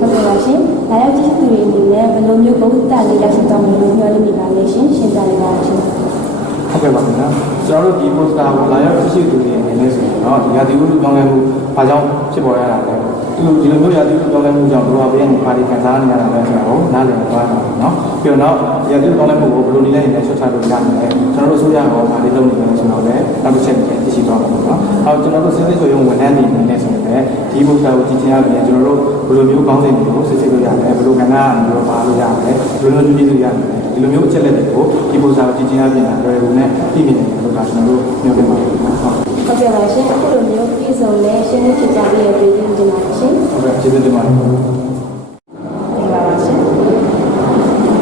်ဟုတ်ကဲ့ပါရှင်။ဒါရောက်ကြည့်သူတွေအနေနဲ့ဘယ်လိုမျိုးဘုဒ္ဓလေးရရှိသွားမယ်လို့မျှော်လင့်နေပါလဲရှင်။ရှင်းပြပေးပါရှင်။ဟုတ်ကဲ့ပါခင်ဗျာ။ကျွန်တော်တို့ဒီ poster ကိုလာရောက်ကြည့်သူတွေအနေနဲ့ဆိုရင်တော့ဒီရာသီဥတုပြောင်းလဲမှုဘာကြောင့်ဖြစ်ပေါ်ရတာလဲ။ ဒီလိုမျိုးရာသီဥတုပြောင်းလဲမှုကြောင့်ဘဝဘေးကနေပါတီခံစားနေရတာပဲဆိုတော့နားလည်သွားတာเนาะပြီးတော့ရာသီဥတုပြောင်းလဲမှုကိုဘယ်လိုနည်းနဲ့ဆွတ်ချလို့ရမလဲကျွန်တော်တို့ဆိုရအောင်ဗာလေးလုပ်နေတယ်ဆိုတော့လည်းနောက်တစ်ချက်သိရှိသွားပါမယ်เนาะအော်ကျွန်တော်တို့စစ်စစ်ဆိုရုံဝန်ထမ်းတွေနေနေဆိုရင်ဒီဘုရားကိုကြည်ကျင်ရပြီးကျွန်တော်တို့ဘယ်လိုမျိုးကောင်းစဉ်တွေကိုစစ်စစ်လို့ရတယ်ဘယ်လိုကဏ္ဍမျိုးပါလို့ရတယ်ဘယ်လိုမျိုးကြည့်လို့ရတယ်ဒီလိုမျိုးအချက်လက်တွေကိုဒီဘုရားကိုကြည်ကျင်ရပြီးတာလွယ်ကူနဲ့ပြည်နေတယ်လို့ဒါကျွန်တော်တို့ပြောပြပါမယ်เนาะဟုတ်ကဲ့ပါရှင်အခုလိုမျိုးပြည်စုံနဲ့ရှင်းလင်းပြကြပြီးရပြည်တင်ကြပါရှင်ဟုတ်ကဲ့ကျေးဇူးတင်ပါတယ်ဒီပါပါရှင်ပ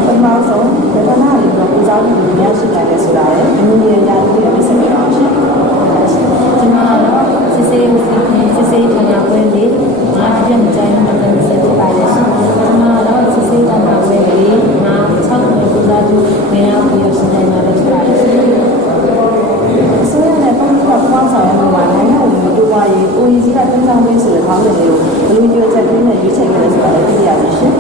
ထမဆုံးဒေသနာလေးကပူဇော်မှုများရှိတယ်ဆိုတာလေအမြင်ရတဲ့ဒီဆက်ပြပါရှင်ဒီမှာတော့စစ်စေးဌာနဝင်လေးငါပြည့်မကြိုင်မှလည်းဆက်ပြပါလေရှင်ဒီမှာတော့စစ်စေးဌာနဝင်လေးငါ6နှစ်ပူဇော်မှုများပြီးရရှိတယ်လည်းဖြစ်ပါလေရှင်ဆိုရတဲ့ပုံစံပေါင်းဆောင်ရမှာနိုင်ငံ့ဝင်တူပါရေးကိုကြီးကတင်းဆောင်ပေးဆိုတဲ့ခေါင်းစဉ်လေးကိုဘယ်လိုကြိုးချက်ပေးနဲ့ရွေးချယ်ခဲ့လဲဆိုတာလည်းသိရပါရှင်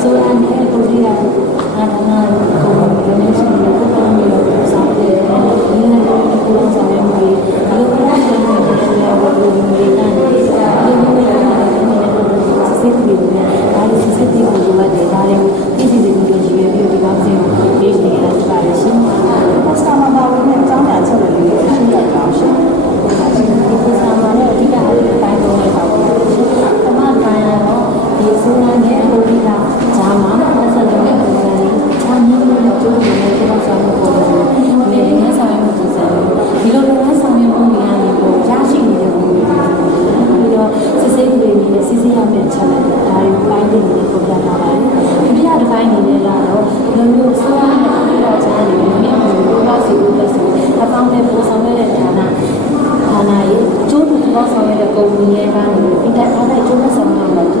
ဆိုရတဲ့ပုံစံကအာနာကိုလုံးလုံးရှိတဲ့ပုံစံမျိုးဆောင်တဲ့ဒီနေ့တော့ဒီလိုဆောင်ရမှာဒီလိုပုံစံမျိုးနဲ့ဘယ်လိုမျိုးတွေကနေဒီလိုမျိုးတွေစစ်စစ်တွေနဲ့ဒါလေးစစ်စစ်တွေကိုလိုအပ်တယ်ဒါလေးပြည်စီတွေကိုရွေးပြီးဒီကောင်းစဉ်ကိုရေးနေရတာပါရှင်ပတ်စမှာပါဝင်တဲ့အကြောင်းအရာချက်တွေလေးကိုရှင်းပြပါအောင်ရှင်ဒီပတ်စမှာလည်းအဓိကအားဖြင့်ပိုင်းသုံးလိုက်ပါဘူးရှင်ပထမပိုင်းကတော့ဒီဆိုးနာနဲ့ဟိုဒီလာဂျာမာပတ်စတဲ့ပုံစံလေးခြားမျိုးနဲ့ကျိုးနေတဲ့ပုံစံမျိုးပေါ်လို့ဒီငါဆောင်ရမှုပုံစံဒီလိုလိုငါဆောင်ရမှုတွေကနေပေါ်ရရှိနေတဲ့ပုံတွေပြီးတော့စစ်စစ်တွေနဲ့စစ်စစ်ရမယ့်ချက်တွေဒါတွေပိုင်းတွေနဲ့ပုံပြထားပါတယ်ဒုတိယတစ်ပိုင်းအနေနဲ့ကတော့ဒီလိုမျိုးဆိုးနာနဲ့ပြီးတော့ဂျာတွေနဲ့ဘာစီလို့လဲဆိုအပေါင်းနဲ့ပုံဆောင်ရတဲ့ဌာနရေးကျိုးတူပေါင်းဆောင်ရတဲ့ကုမ္ပဏီရဲ့ကနေဒီတက်အားနဲ့ကျိုးဆောင်ရမှာသူ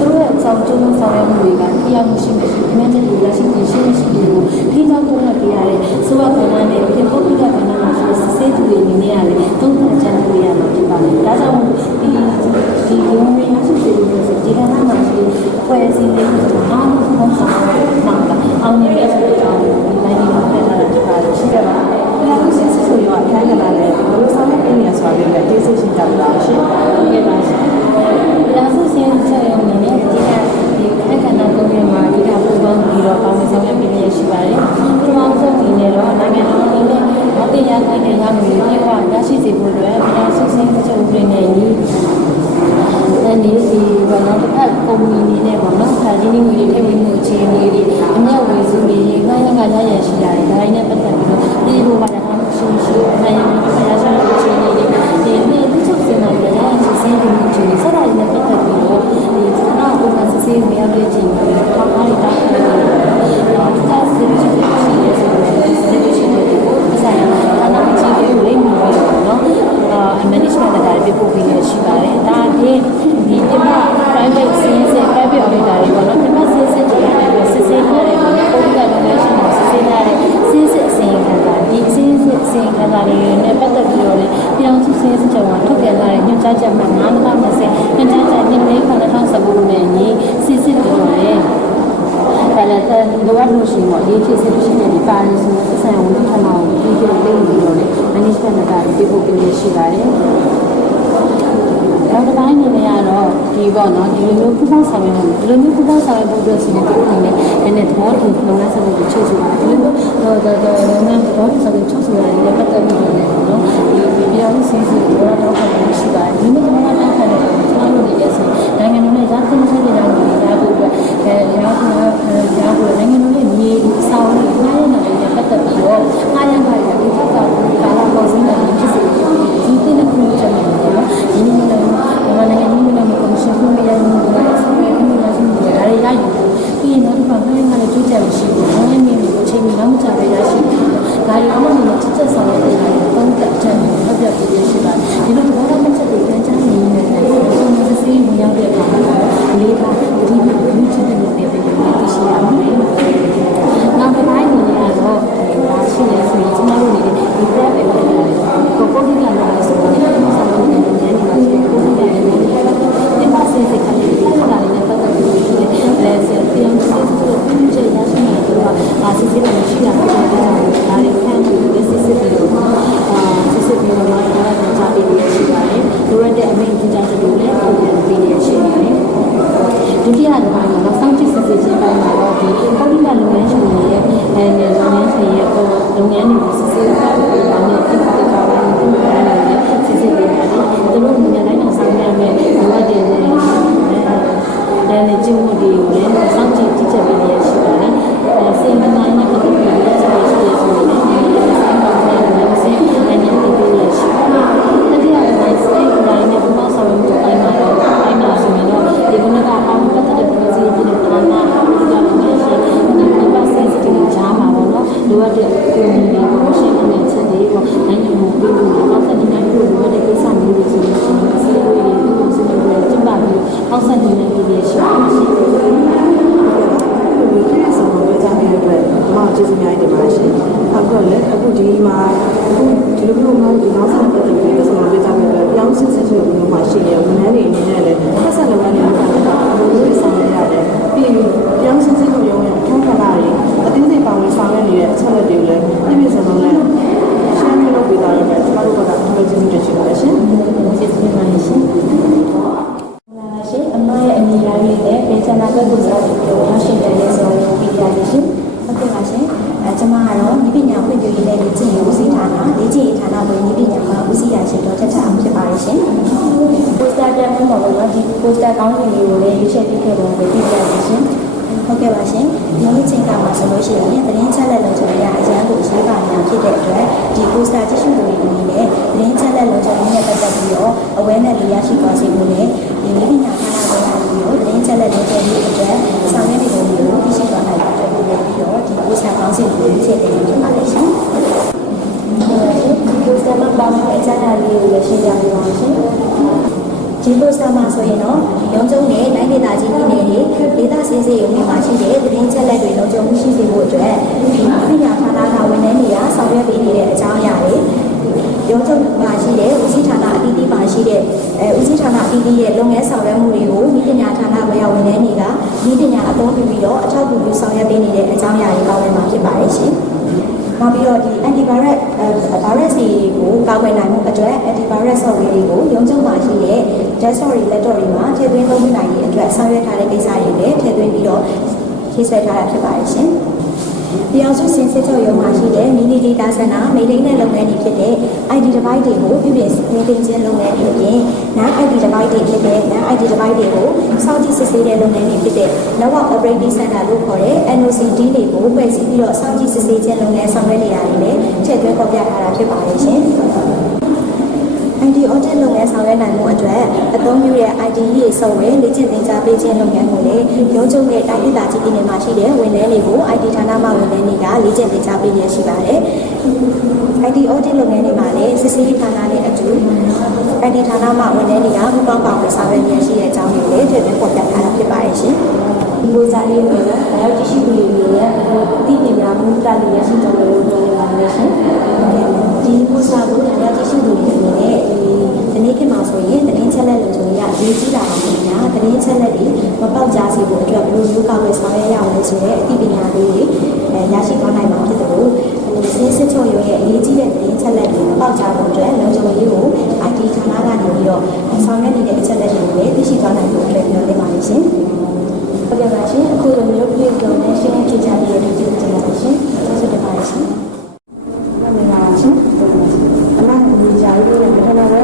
တို့ရဲ့အကြောင်းကျိုးဆောင်ရမှုတွေကတရားမှုရှိမရှိအမှန်တကယ်လက်ရှိသိရှိရှိတွေကိုထိန်းချုပ်လုပ်ပြရတဲ့ဆိုဝါကဏ္ဍနဲ့ဒီပုဂ္ဂိုလ်ကဏ္ဍမှာစစ်စစ်တွေနေနေရတယ်သုံးသပ်ကြံပြရမှာဖြစ်ပါတယ်ဒါကြောင့်ဒီရုံးရင်းရှိတဲ့ဒီကဏ္ဍမှာဒီဖွဲ့စည်းလေးကိုအားလုံးပေါင်းဆောင်မှာအောင်မြင်ရတဲ့ကြောင်းဒီလိုင်းကိုဖတ်ထားတာဖြစ်ပါတယ်ရှိကြပါမယ်ဒါကိုစစ်စစ်ဆိုရအခန်းကဏ္ဍနဲ့ဘယ်လိုဆောင်ရွက်နေရဆိုတာကိုလည်းသိသိရှိကြပါရှင့်ဟုတ်ကဲ့ပါရှင်ဒါဆိုရင်ဆက်ရုံနဲ့ဒီအခန်းကဏ္ဍကိုပြန်မှာဒီကပုံပေါင်းပြီးတော့ပေါင်းဆောင်ရွက်ပြီးရရှိပါတယ်ပထမဆုံးအနေနဲ့တော့နိုင်ငံတော်အနေနဲ့မတင်ရခိုင်တဲ့ရမှုတွေပြေဝရရှိစေဖို့အတွက်ပြည်သူ့စစ်စစ်ချုပ်ပြည်နယ်ကြီးဒီဘာလို့တစ်ဖက်ကုမ္ပဏီနေနဲ့ပေါ့နော်ခါကြီးနေငွေတွေထည့်ဝင်မှုအခြေအနေတွေအမြောက်ဝေစုတွေငှားရမ်းကရရရှိရတယ်ဒါတိုင်းနဲ့ပတ်သက်ပြီးတော့ဒီဘဝမှာထားမှုရှိနိုင်ရည်ရရှိမှုအခြေအနေတွေဒီနေ့သူချုပ်စင်တာလည်းရရစစ်စစ်မှုအခြေအနေစတာတွေနဲ့ပတ်သက်ပြီးတော့ဒီစတာကိုကစစ်စစ်ဝင်ရောက်တဲ့ချိန်မှာထောက်ထားရတာဖြစ်တယ်တော့ဒီကစစ်စစ်ရှိရဲဆိုတော့စစ်ရှိတဲ့ကိုဆိုင်ရာအနာအခြေအနေကိုလိမ့်မိပြီးတော့နော်management ကလည်းပို့ပြီးရရှိပါတယ်ဒါအပြင်ဒီပြမ private စီးစစ် private auditor တွေပေါ့နော်ပြမစီးစစ်တွေလည်းစစ်စစ်ထားတယ်ပေါ့နော်ပုံစံလုပ်ရရှိမှာစစ်စစ်ထားတယ်စီးစစ်အစီရင်ခံတာဒီစီးစစ်အစီရင်ခံတာတွေနဲ့ပတ်သက်ပြီးတော့လည်းပြောင်းစုစီးစစ်ကြောင့်ထုတ်ပြန်လာတဲ့ညွှန်ကြားချက်မှ9/2020ညွှန်ကြားချက်နှစ်လေး2019နဲ့ညီစီးစစ်တွေလည်းဒါလည်းလိုအပ်လို့ရှိရင်ပေါ့ဒီအခြေစစ်ရှိတဲ့ဒီပါရဆိုတဲ့ဆိုင်ဝန်ကြီးဌာနကိုဒီလိုလေးပြီးတော့လည်း management ကပြေဖို့ပြင်ရရှိပါတယ်နောက်တစ်ပိုင်းအနေနဲ့ကတော့ဒီပေါ့နော်ဒီလိုမျိုးပူပေါင်းဆောင်ရွက်မှုဒီလိုမျိုးပူပေါင်းဆောင်ရွက်ဖို့အတွက်ဆိုရင်ဒီအနေနဲ့နည်းနည်းသဘောတူလုပ်ငန်းဆောင်ရွက်ချုပ်ဆိုတာဒီလိုမျိုးလုပ်ငန်းသဘောတူဆောင်ရွက်ချုပ်ဆိုတာလည်းပတ်သက်ပြီးတော့လည်းနော်ဒီပြောင်းစီစီတော့တော့ရှိပါတယ်ဒီလိုမျိုးတော့ခံတယ်ကျွန်တော်တို့လည်းဆိုနိုင်ငံတော်နဲ့ရားတင်ဆက်နေတာကိုရားဖို့အတွက်ရားဖို့နိုင်ငံတော်နဲ့မြေဆောင်ရည်မှားရတဲ့နေရာပတ်သက်ပြီးတော့အားရပါရဒီဘက်ကကာလပေါ်စင်းတဲ့ဖြစ်စေဒီတင်တဲ့ခုချက်တွေပေါ့နော်ဒီနေ့လည်းမြန်မာနိုင်ငံပြည်နယ်မှာကော်မရှင်ဖွဲ့ရတဲ့မှုတွေဆောင်ရွက်မှုတွေရှိနေတယ်ဒါတွေရယူပြီးရင်တော့ဒီမှာပြည်နယ်ကလည်းကြိုးကြံမရှိဘူး။နိုင်ငံမြေကိုအချိန်မီနောက်မကျပဲရရှိတယ်။ဒါတွေအမှန်တကယ်ချက်ဆောင်ရွက်နေတာတွေသုံးသပ်ချက်တွေဖတ်ပြပေးရရှိပါတယ်။ဒီလိုသဘောထားချက်တွေပြန်ကြားနေနေတယ်။ဆိုမှစစ်ဆေးဝင်ရောက်တဲ့အခါမှာလေးပါဒီလိုလူချင်းတွေနဲ့ပြည်ပြည်သိရှိရမယ်။နောက်တစ်ပိုင်းအနေနဲ့ကတော့ဒါရှိနေဆိုရင်ကျွန်တော်တို့ဒီ prep ပဲကိုပို့ပြီးလာလို့ဆိုတော့ဆောင်းနေတယ်ဒီမှာရှိကိုပို့ပြီးလာတယ်ဒီမှာစစ်စစ်ကလေးတွေခါလာနေပတ်သက်ပြီးလဲဆက်ပြန်စစ်စစ်ကိုကြည့်ရရှိနေတော့စစ်စစ်နဲ့ရှိတာဖြစ်တယ်ဒါတွေခံပြီးစစ်စစ်ပြီးတော့စစ်စစ်ပြီးတော့လည်းကြားပြီးရရှိပါတယ်လိုရတဲ့အမိန့်ကြားချက်တွေလည်း ပုံမှန်လုပ်ငန်းရှင်တွေရဲ့လုပ်ငန်းရှင်ရဲ့လုပ်ငန်းတွေကိုစစ်ဆေးတာကိုဘာနဲ့ပြည်သူတွေကလည်းဒီလိုမျိုးစစ်ဆေးပေးတယ်သူတို့ညနေတိုင်းဆောင်ရမယ်လိုအပ်တဲ့လည်းကျင်းမှုတွေကိုလည်းစောင့်ကြည့်ကြည့်ချက်ပေးရရှိပါတယ်စေမနာနဲ့ပတ်သက်ပြီးလည်းဆက်ရှိရဆိုရင်လည်းစေမနာနဲ့ဆက်အနေနဲ့ပြည်သူရရှိပါတယ်တရားဝင်စေတိုင်းနဲ့ပုံမှန်ဆောင်ရွက်မှုတိုင်းမှာတော့တိုင်းမှာဆိုရင်တော့ဒီကုန်းကအောင်ပတ်သက်တဲ့ပြည်စီပြည်နယ်ဌာနပြည်သူ့လုပ်ငန်းရှင်ဒီပတ်ဆက်စတဲ့ကြားမှာပေါ့နော်လိုအပ်တဲ့ကိုယ်ကြီးတွေကိုရှင်းပြတဲ့ချက်တွေကိုနိုင်ငံမှုပြည်သူတွေပတ်သက်နေတဲ့လိုအပ်တဲ့ကိစ္စမျိုးတွေဆိုရင်စေလို့ရည်သူ့စီစဉ်တဲ့ကျင်းပပြီးအောက်ဆက်နေတဲ့ပြည်သူရှိပါတယ်ဒီကိစ္စကိုပြောကြတဲ့အတွက်မောင်ကျေးဇူးများတင်ပါတယ်ရှင်အခုလည်းအခုဒီမှာဒီလိုမျိုးမှဒီနောက်ဆက်တဲ့ဒီကိစ္စကိုပြောကြတဲ့အတွက်ပြောင်းစစ်စစ်တွေမျိုးမှရှိနေဝန်ထမ်းတွေအနေနဲ့လည်းဆက်ဆက်လုပ်ငန်းတွေလုပ်တာကိုဆောင်ရွက်ရတယ်ပြီးပြောင်းစစ်စစ်ကိုရုံးရအခန်းကဏ္ဍတွေအသေးစိတ်ပါဝင်ဆောင်ရွက်နေတဲ့အချက်အလက်တွေကိုလည်းပြည့်ပြည့်စုံစုံနဲ့ရှင်းပြလုပ်ပေးတာလည်းကျွန်တော်တို့ကတော့အထူးကျေးဇူးတင်ရှိပါတယ်ရှင်ကျေးဇူးတင်ပါတယ်ရှင်အမရဲ့အမိသားလေးနဲ့ပြင်ချနာဘက်ကိုစားပြီးတော့ရရှိတယ်ဆိုတော့ပြီးရတယ်ရှင်ဟုတ်ကဲ့ပါရှင်ကျွန်မကတော့ဒီပညာဖွံ့ဖြိုးရေးနဲ့ဒီကျင့်ဦးစီးဌာနဒီကျင့်ဌာနဝင်ဒီပညာမှာဦးစီးရရှင်တော့ချက်ချအောင်ဖြစ်ပါတယ်ရှင်ပိုစတာပြန်မှာတော့ဒီပိုစတာကောင်းကြီးလေးကိုလည်းရွေးချယ်ပေးခဲ့တော့ပြီးရတယ်ရှင်ဟုတ်ကဲ့ပါရှင်ဒီနေ့ချိန်ကမှာဆိုလို့ရှိရင်သတင်းချက်လက်လုံခြုံရေးအရန်ကိုအရေးပါများဖြစ်တဲ့အတွက်ဒီပိုစတာကြည့်ရှုလို့ရင်းနဲ့သတင်းချက်လက်လုံခြုံရေးနဲ့ပတ်သက်ပြီးတော့ awareness လေးရရှိသွားစေဖို့နဲ့ဒီပညာဌာနဝင်ပြီးတော့သတင်းချက်လက်လုံခြုံရေးအတွက်ဆောင်ရွက်နေပုံတွေကိုသိရှိသွားနိုင်တဲ့အတွက်ပြီးတော့ဒီပိုစတာကောင်းစီကိုချက်တင်နေပါတယ်ရှင်ပိုစတာမှာပါတဲ့အချက်အလက်လေးကိုရှင်းပြပေးပါရှင်ဒီပိုစတာမှာဆိုရင်တော့ရုံးချုပ်နဲ့တိုင်းဒေသကြီးပြည်နယ်တွေဒေသစင်းစေးရုံတွေမှာရှိတဲ့သတင်းချက်လက်တွေလုံခြုံမှုရှိစေဖို့အတွက်ဒီပညာဌာနကဝန်ထမ်းတွေကဆောင်ရွက်ပေးနေတဲ့အကြောင်းအရာတွေရုံးချုပ်မှာရှိတဲ့ဦးစီးဌာနအသီးသီးမှာရှိတဲ့ဦးစီးဌာနအသီးသီးရဲ့လုပ်ငန်းဆောင်ရွက်မှုတွေကိုဒီပညာဌာနဝေယဝန်ထမ်းတွေကဒီပညာအသုံးပြုပြီးတော့အထောက်အကူပြုဆောင်ရွက်ပေးနေတဲ့အကြောင်းအရာတွေကောင်းဝင်မှာဖြစ်ပါတယ်ရှင်နောက်ပြီးတော့ဒီ antivirus virus တွေကိုကာကွယ်နိုင်မှုအတွက် antivirus software တွေကိုရုံးချုပ်မှာရှိတဲ့ desktop တွေ laptop တွေမှာထည့်သွင်းသုံးနိုင်တဲ့အတွက်ဆောင်ရွက်ထားတဲ့ကိစ္စတွေလည်းထည့်သွင်းပြီးတော့ရေးဆွဲထားတာဖြစ်ပါတယ်ရှင်။တရားစွဲစင်စစ်ချုပ်ရုံးမှာရှိတဲ့ mini data center မိတိန်တဲ့လုပ်ငန်းတွေဖြစ်တဲ့ ID device တွေကိုပြုပြင်နေတင်ခြင်းလုပ်ငန်းတွေအပြင် non ID device တွေဖြစ်တဲ့ non ID device တွေကိုစောင့်ကြည့်စစ်ဆေးတဲ့လုပ်ငန်းတွေဖြစ်တဲ့ network operating center လို့ခေါ်တဲ့ NOCD တွေကိုဖွဲ့စည်းပြီးတော့စောင့်ကြည့်စစ်ဆေးခြင်းလုပ်ငန်းဆောင်ရွက်နေရတယ်လည်းထည့်သွင်းဖော်ပြထားတာဖြစ်ပါတယ်ရှင်။ ID audit လုပ်ငန်းဆောင်ရွက်နိုင်မှုအတွက်အသုံးပြုတဲ့ IDE software လေ့ကျင့်သင်ကြားပေးခြင်းလုပ်ငန်းကိုလည်းရုံးချုပ်နဲ့တိုင်းဒေသကြီးပြည်နယ်မှာရှိတဲ့ဝန်ထမ်းတွေကို ID ဌာနမှဝန်ထမ်းတွေကလေ့ကျင့်သင်ကြားပေးရရှိပါတယ်။ ID audit လုပ်ငန်းတွေမှာလည်းစစ်ဆေးဌာနနဲ့အတူ ID ဌာနမှဝန်ထမ်းတွေကပူးပေါင်းပါဝင်ဆောင်ရွက်ရရှိတဲ့အကြောင်းကိုလည်းထည့်သွင်းဖော်ပြထားတာဖြစ်ပါတယ်ရှင်။ဒီလိုစားလေးတွေလည်းဒါရောက်ရှိမှုတွေရဲ့ဒီပညာမှုတက်လို့ရရှိတော်လို့ပြောနေပါတယ်ရှင်။ဒီပို့စာကိုဒါရောက်ရှိမှုတွေနဲ့ဒီနေ့ခေတ်မှာဆိုရင်သတင်းချက်လက်လုံခြုံရေးအရေးကြီးတာပါခင်ဗျာသတင်းချက်လက်တွေမပေါက်ကြားစေဖို့အတွက်ဘယ်လိုမျိုးကောက်ွယ်ဆောင်ရွက်ရအောင်လဲဆိုတဲ့အသိပညာလေးတွေရရှိသွားနိုင်မှာဖြစ်တယ်လို့ဒီစစ်ချုပ်ရုံးရဲ့အရေးကြီးတဲ့သတင်းချက်လက်တွေမပေါက်ကြားဖို့အတွက်လုံခြုံရေးကို IT ဌာနကနေပြီးတော့ဆောင်ရွက်နေတဲ့အချက်လက်တွေကိုလည်းသိရှိသွားနိုင်ဖို့အတွက်ပြောနေပါလိမ့်ရှင်ဟုတ်ကဲ့ပါရှင်အခုလိုမျိုးပြည်တော်နဲ့ရှင်းပြကြတဲ့အတွက်ကျေးဇူးတင်ပါတယ်ရှင်ကျေးဇူးတင်ပါတယ်ရှင်ဟုတ်ကဲ့ပါရှင်အမှန်ဒီကြားရတဲ့ဌာနရဲ့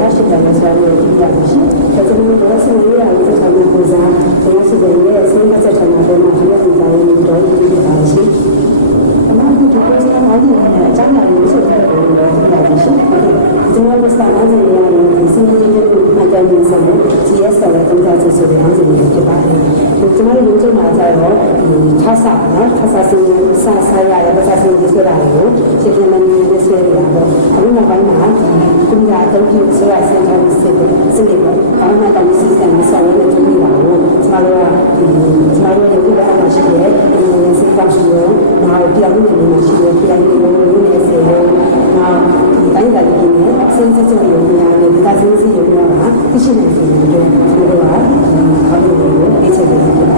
ရရှိတဲ့မစရာတွေကြည့်ရပါရှင်။ဒါကြောင့်ဒီလိုဆိုရရတဲ့ဆိုင်ကိုပူဇော်တရားစီရင်ရဲ့စိတ်မဆက်တဲ့မှာတော့ဒီလိုပူဇော်ရတော့ဒီလိုပါရှင်။အမှန်ဒီလိုဆိုတဲ့အားဖြင့်အကြောင်းအရာတွေဆိုတဲ့ပုံစံတွေပါရှင်။ကျွန်တော်တို့စတာနားနေရတဲ့စီးရီးတွေမှတ်တမ်းနေဆိုတော့ GS ဆိုတဲ့ပုံစံဆိုတဲ့အားတွေဖြစ်ပါတယ်။ကျွန်တော်တို့ရုံးချုပ်မှာကျတော့ဒီခြားစာနော်ခြားစာစီစာရတဲ့စာစီတွေဆိုတာကိုချက်ချင်းမနေနေဆွဲရတော့အခုနောက်ပိုင်းမှာသူကအသုံးပြုဆွဲရစင်ထားစစ်တယ်စစ်တယ်ပေါ့။ဘာမှမတိုင်းစီစဉ်မဆောင်ရတဲ့သူတွေပါလို့ကျွန်တော်တို့ကကျွန်တော်တို့ရုပ်ရအောင်ရှိတယ်ဒီစိတ်ကောင်းရှိရောနောက်တရားဥပဒေမှာရှိတယ်တရားဥပဒေကိုလုပ်နေစေရောနောက်ဒီတိုင်းကလည်းဒီနဲ့စဉ်းစားကြည့်ရုံနဲ့ဒီကစဉ်းစားရုံကသိရှိနိုင်စေတယ်တို့ကျွန်တော်တို့ကဘာလို့လဲသိချင်တယ်ကျွန်တော်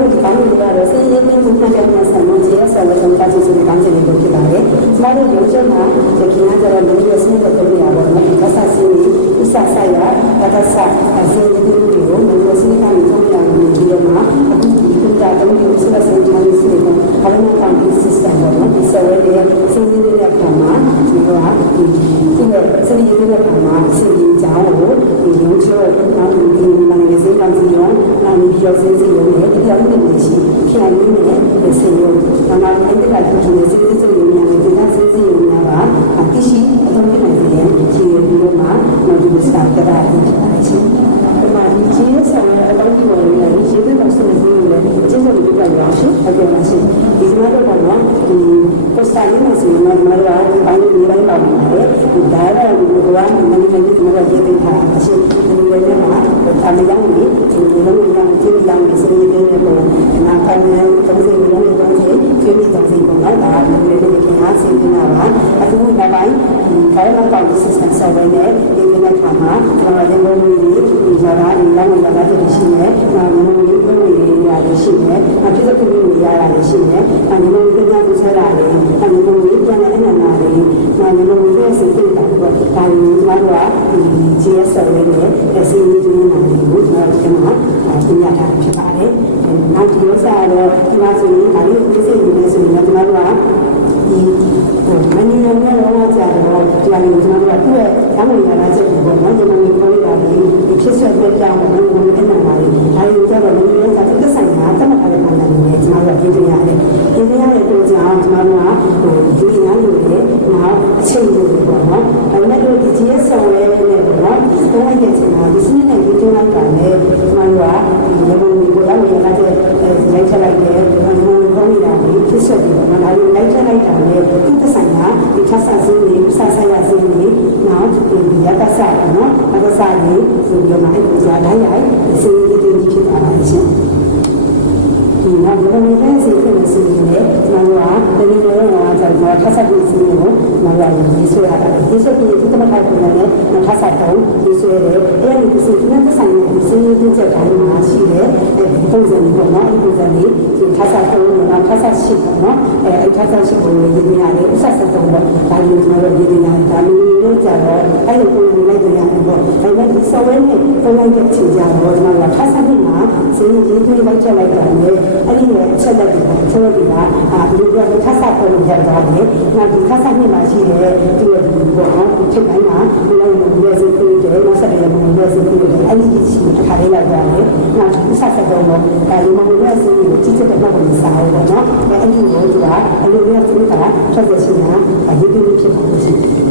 တို့ဒီပိုင်းတွေကတော့စဉ်းရင်းမှုမှတ်တမ်းနဲ့ဆက်လို့ GS ဆက်လို့ကျွန်တော်တို့ဒီပိုင်းတွေလုပ်ဖြစ်ပါတယ်။ကျွန်တော်တို့ရုံးချုပ်မှာဒီကနေ့ကျတော့လူတွေစဉ်းစားကြရတော့ဒီကစားစီဥစားဆိုင်ရကစားအစီအစဉ်တွေကိုလူတွေစဉ်းစားနေကြတယ်ဒီလိုမှာအခုဒီက ကြာတုံးပြီးဆက်လက်ဆောင်ထားလို့ရှိတယ်ပေါ့ဘာလို့လဲကောင်ဒီ system ပေါ့နော်ဒီ server တွေစီးနေတဲ့အခါမှာဒီကဒီစနေရေးတဲ့အခါမှာစီးရင်ကြောင်းကိုဒီရုံးချိုးနောက်ဒီမန်နေဂျာကောင်စီရောနောက်ဒီကျော်စင်းစီရောနဲ့ဒီအမှုတွေရှိဖြန့်ရင်းနဲ့စီရောဒါမှလည်းအဲ့ဒီကဒီစီးစီးရုံများနဲ့ဒီကစီးစီးရုံများကတရှိအသုံးပြုနိုင်တဲ့ခြေပြီးတော့မှနောက်ဒီစတာကြတာဖြစ်ပါတယ်ရှင်ဒီမှာဒီခြေဆောင်ရဲ့အသုံးပြုပုံတွေနဲ့ခြေတဲ့ဆောင်စီတွေနဲ့ကျေးဇူးပြုကြရအောင်ရှင်ဟုတ်ကဲ့ပါရှင်ဒီမှာတော့ပေါ့ဒီ post လေးနဲ့ဆိုရင်တော့ဒီမှာတော့ဒီပိုင်းလေးပိုင်းပါပါတယ်ဒီဒါကဒီလိုကမင်းမင်းဒီမှာရေးပေးထားအရှင်ဒီလိုလေးမှာအမေရောင်းနေဒီလိုမျိုးရောင်းကြည့်လောင်းနေစနေတဲ့ပုံနာခံနေ30မိနစ်တော့ဒီကျွေးမိတော့စီပုံတော့ဒါကဒီလိုလေးခင်အားစီနေတာပါအခုနောက်ပိုင်းဒီခိုင်မာကောင် system ဆောက်နေဒီနေ့ခါမှာကျွန်တော်တို့မျိုးတွေဒီဇာတ်အားတွေလောင်းလာတာရှိနေနောက်မျိုးတွေပုံတွေရတယ်ရှိနေအဖြစ်အပျက်တွေရရတယ်ရှိနေအဲမျိုးတွေပြန်ပြန်ဆက်လာတယ်အဲမျိုးတွေပြန်ပြန်အနန္နာတွေနောက်မျိုးတွေစိတ်တွေတာပေါ့ဒါမျိုးကျွန်တော်တို့ကဒီ GS ဆောက်နေတဲ့စီးရီးတွေနာတွေကိုကျွန်တော်တို့ကပညာထားဖြစ်ပါတယ်နောက်ဒီဥစ္စာတော့ဒီမှာဆိုရင်ဒါလေးသိစိတ်နေဆိုရင်ကျွန်တော်တို့ကဒီမင်းရောတော့ကြာတော့ဒီလိုကျွန်တော်တို့ကသူ့ရဲ့အမှုရတာချက်ပေါ့နော်ဒီလိုမျိုးပြောရတာဒီဖြစ်ဆွဲပြကြောင်းကိုဘယ်လိုလဲနာပါလဲအဲဒီကျတော့မင်းရောကသက်ဆိုင်တာတမခါလေးမှန်တယ်ကျွန်တော်တို့ပြင်ရတယ်ပြင်ရတဲ့ပုံစံအောင်ကျွန်တော်တို့ကဒီညာလိုလေနောက်အချိန်လိုပေါ့နော်ဒါပေမဲ့တို့ဒီ GS ဆော်ရဲနဲ့ပေါ့နော်တော့ရတဲ့ချိန်မှာဒီစနစ်နဲ့ဒီကျိုးလိုက်တာလေကျွန်တော်တို့ကဒီလိုမျိုးကိုလည်းရတဲ့လိုက်ချက်လိုက်တယ်ဒီလိုမျိုးကောင်းနေတာကိုဖြစ်ဆွဲပြီးတော့ဒါလိုလိုက်ချက်လိုက်တာလေသူသက်ဆိုင်တာဒီချက်ဆက်စင်းတွေဆက်ဆက်ရစင်းတွေနောက်ဒီရကစားနော်အကစားတွေဒီလိုမှအဲ့ဒီကြားတိုင်းတိုင်းစင်းတွေတွေဖြစ်သွားတာရှင်ဒီနောက်ဒီလိုမျိုးစင်းတွေစင်းတွေကျွန်တော်ကဒီလိုမျိုးကျွန်တော်ထပ်ဆက်ပြီးစင်းကိုမလာရင်ဒီဆွဲရတာဒီဆွဲပြီးဒီတမခိုင်ကိုလည်းထပ်ဆက်တော့ဒီဆွဲတယ်အဲ့ဒီစင်းတွေသက်ဆိုင်တဲ့စင်းတွေချက်တိုင်းမှာရှိတယ်ပုံစံပေါ့နော်ဒီပုံစံလေးဒီထပ်ဆက်တော့နောက်ထပ်ဆက်ရှိပေါ့နော်အဲ့ထပ်ဆက်ရှိကိုရေးနေရတယ်ဥစ္စာဆက်တော့ဒါမျိုးကျွန်တော်ရေးနေတာဒါမျိုးလို့ကြတော့အဲ့လိုပုံစံလိုက်ကြရတယ်ပေါ့ဒါပေမဲ့ဒီ software နဲ့ပုံလိုက်တဲ့အချိန်ကြတော့ကျွန်တော်ကထပ်ဆက်ပြီးမှစင်းရေးသွေးလိုက်ချက်လိုက်တာလေအဲ့ဒီရဲ့အချက်လက်တွေပေါ့အချက်လက်တွေကဒီလိုမျိုးထပ်ဆက်ပုံရတာလေနောက်ဒီထပ်ဆက်ပြီးမှရှိတဲ့ဒီပေါ့နော်ဒီချက်တိုင်းမှာဒီလိုမျိုးရေးသွေးတယ်နောက်ဆက်တယ်မျိုးရေးသွေးတယ်အဲ့ဒီရှိတစ်ခါလေးလိုက်ကြတယ်နောက်ဒီဆက်ဆက်တော့ဒါလိုမျိုးရေးသွေးကိုကြည့်ချက်တဲ့ပုံစံစားပေါ့နော်အဲ့ဒီမျိုးကအလိုမျိုးသူကထွက်ရရှိတာရေးသွေးဖြစ်ပါတယ်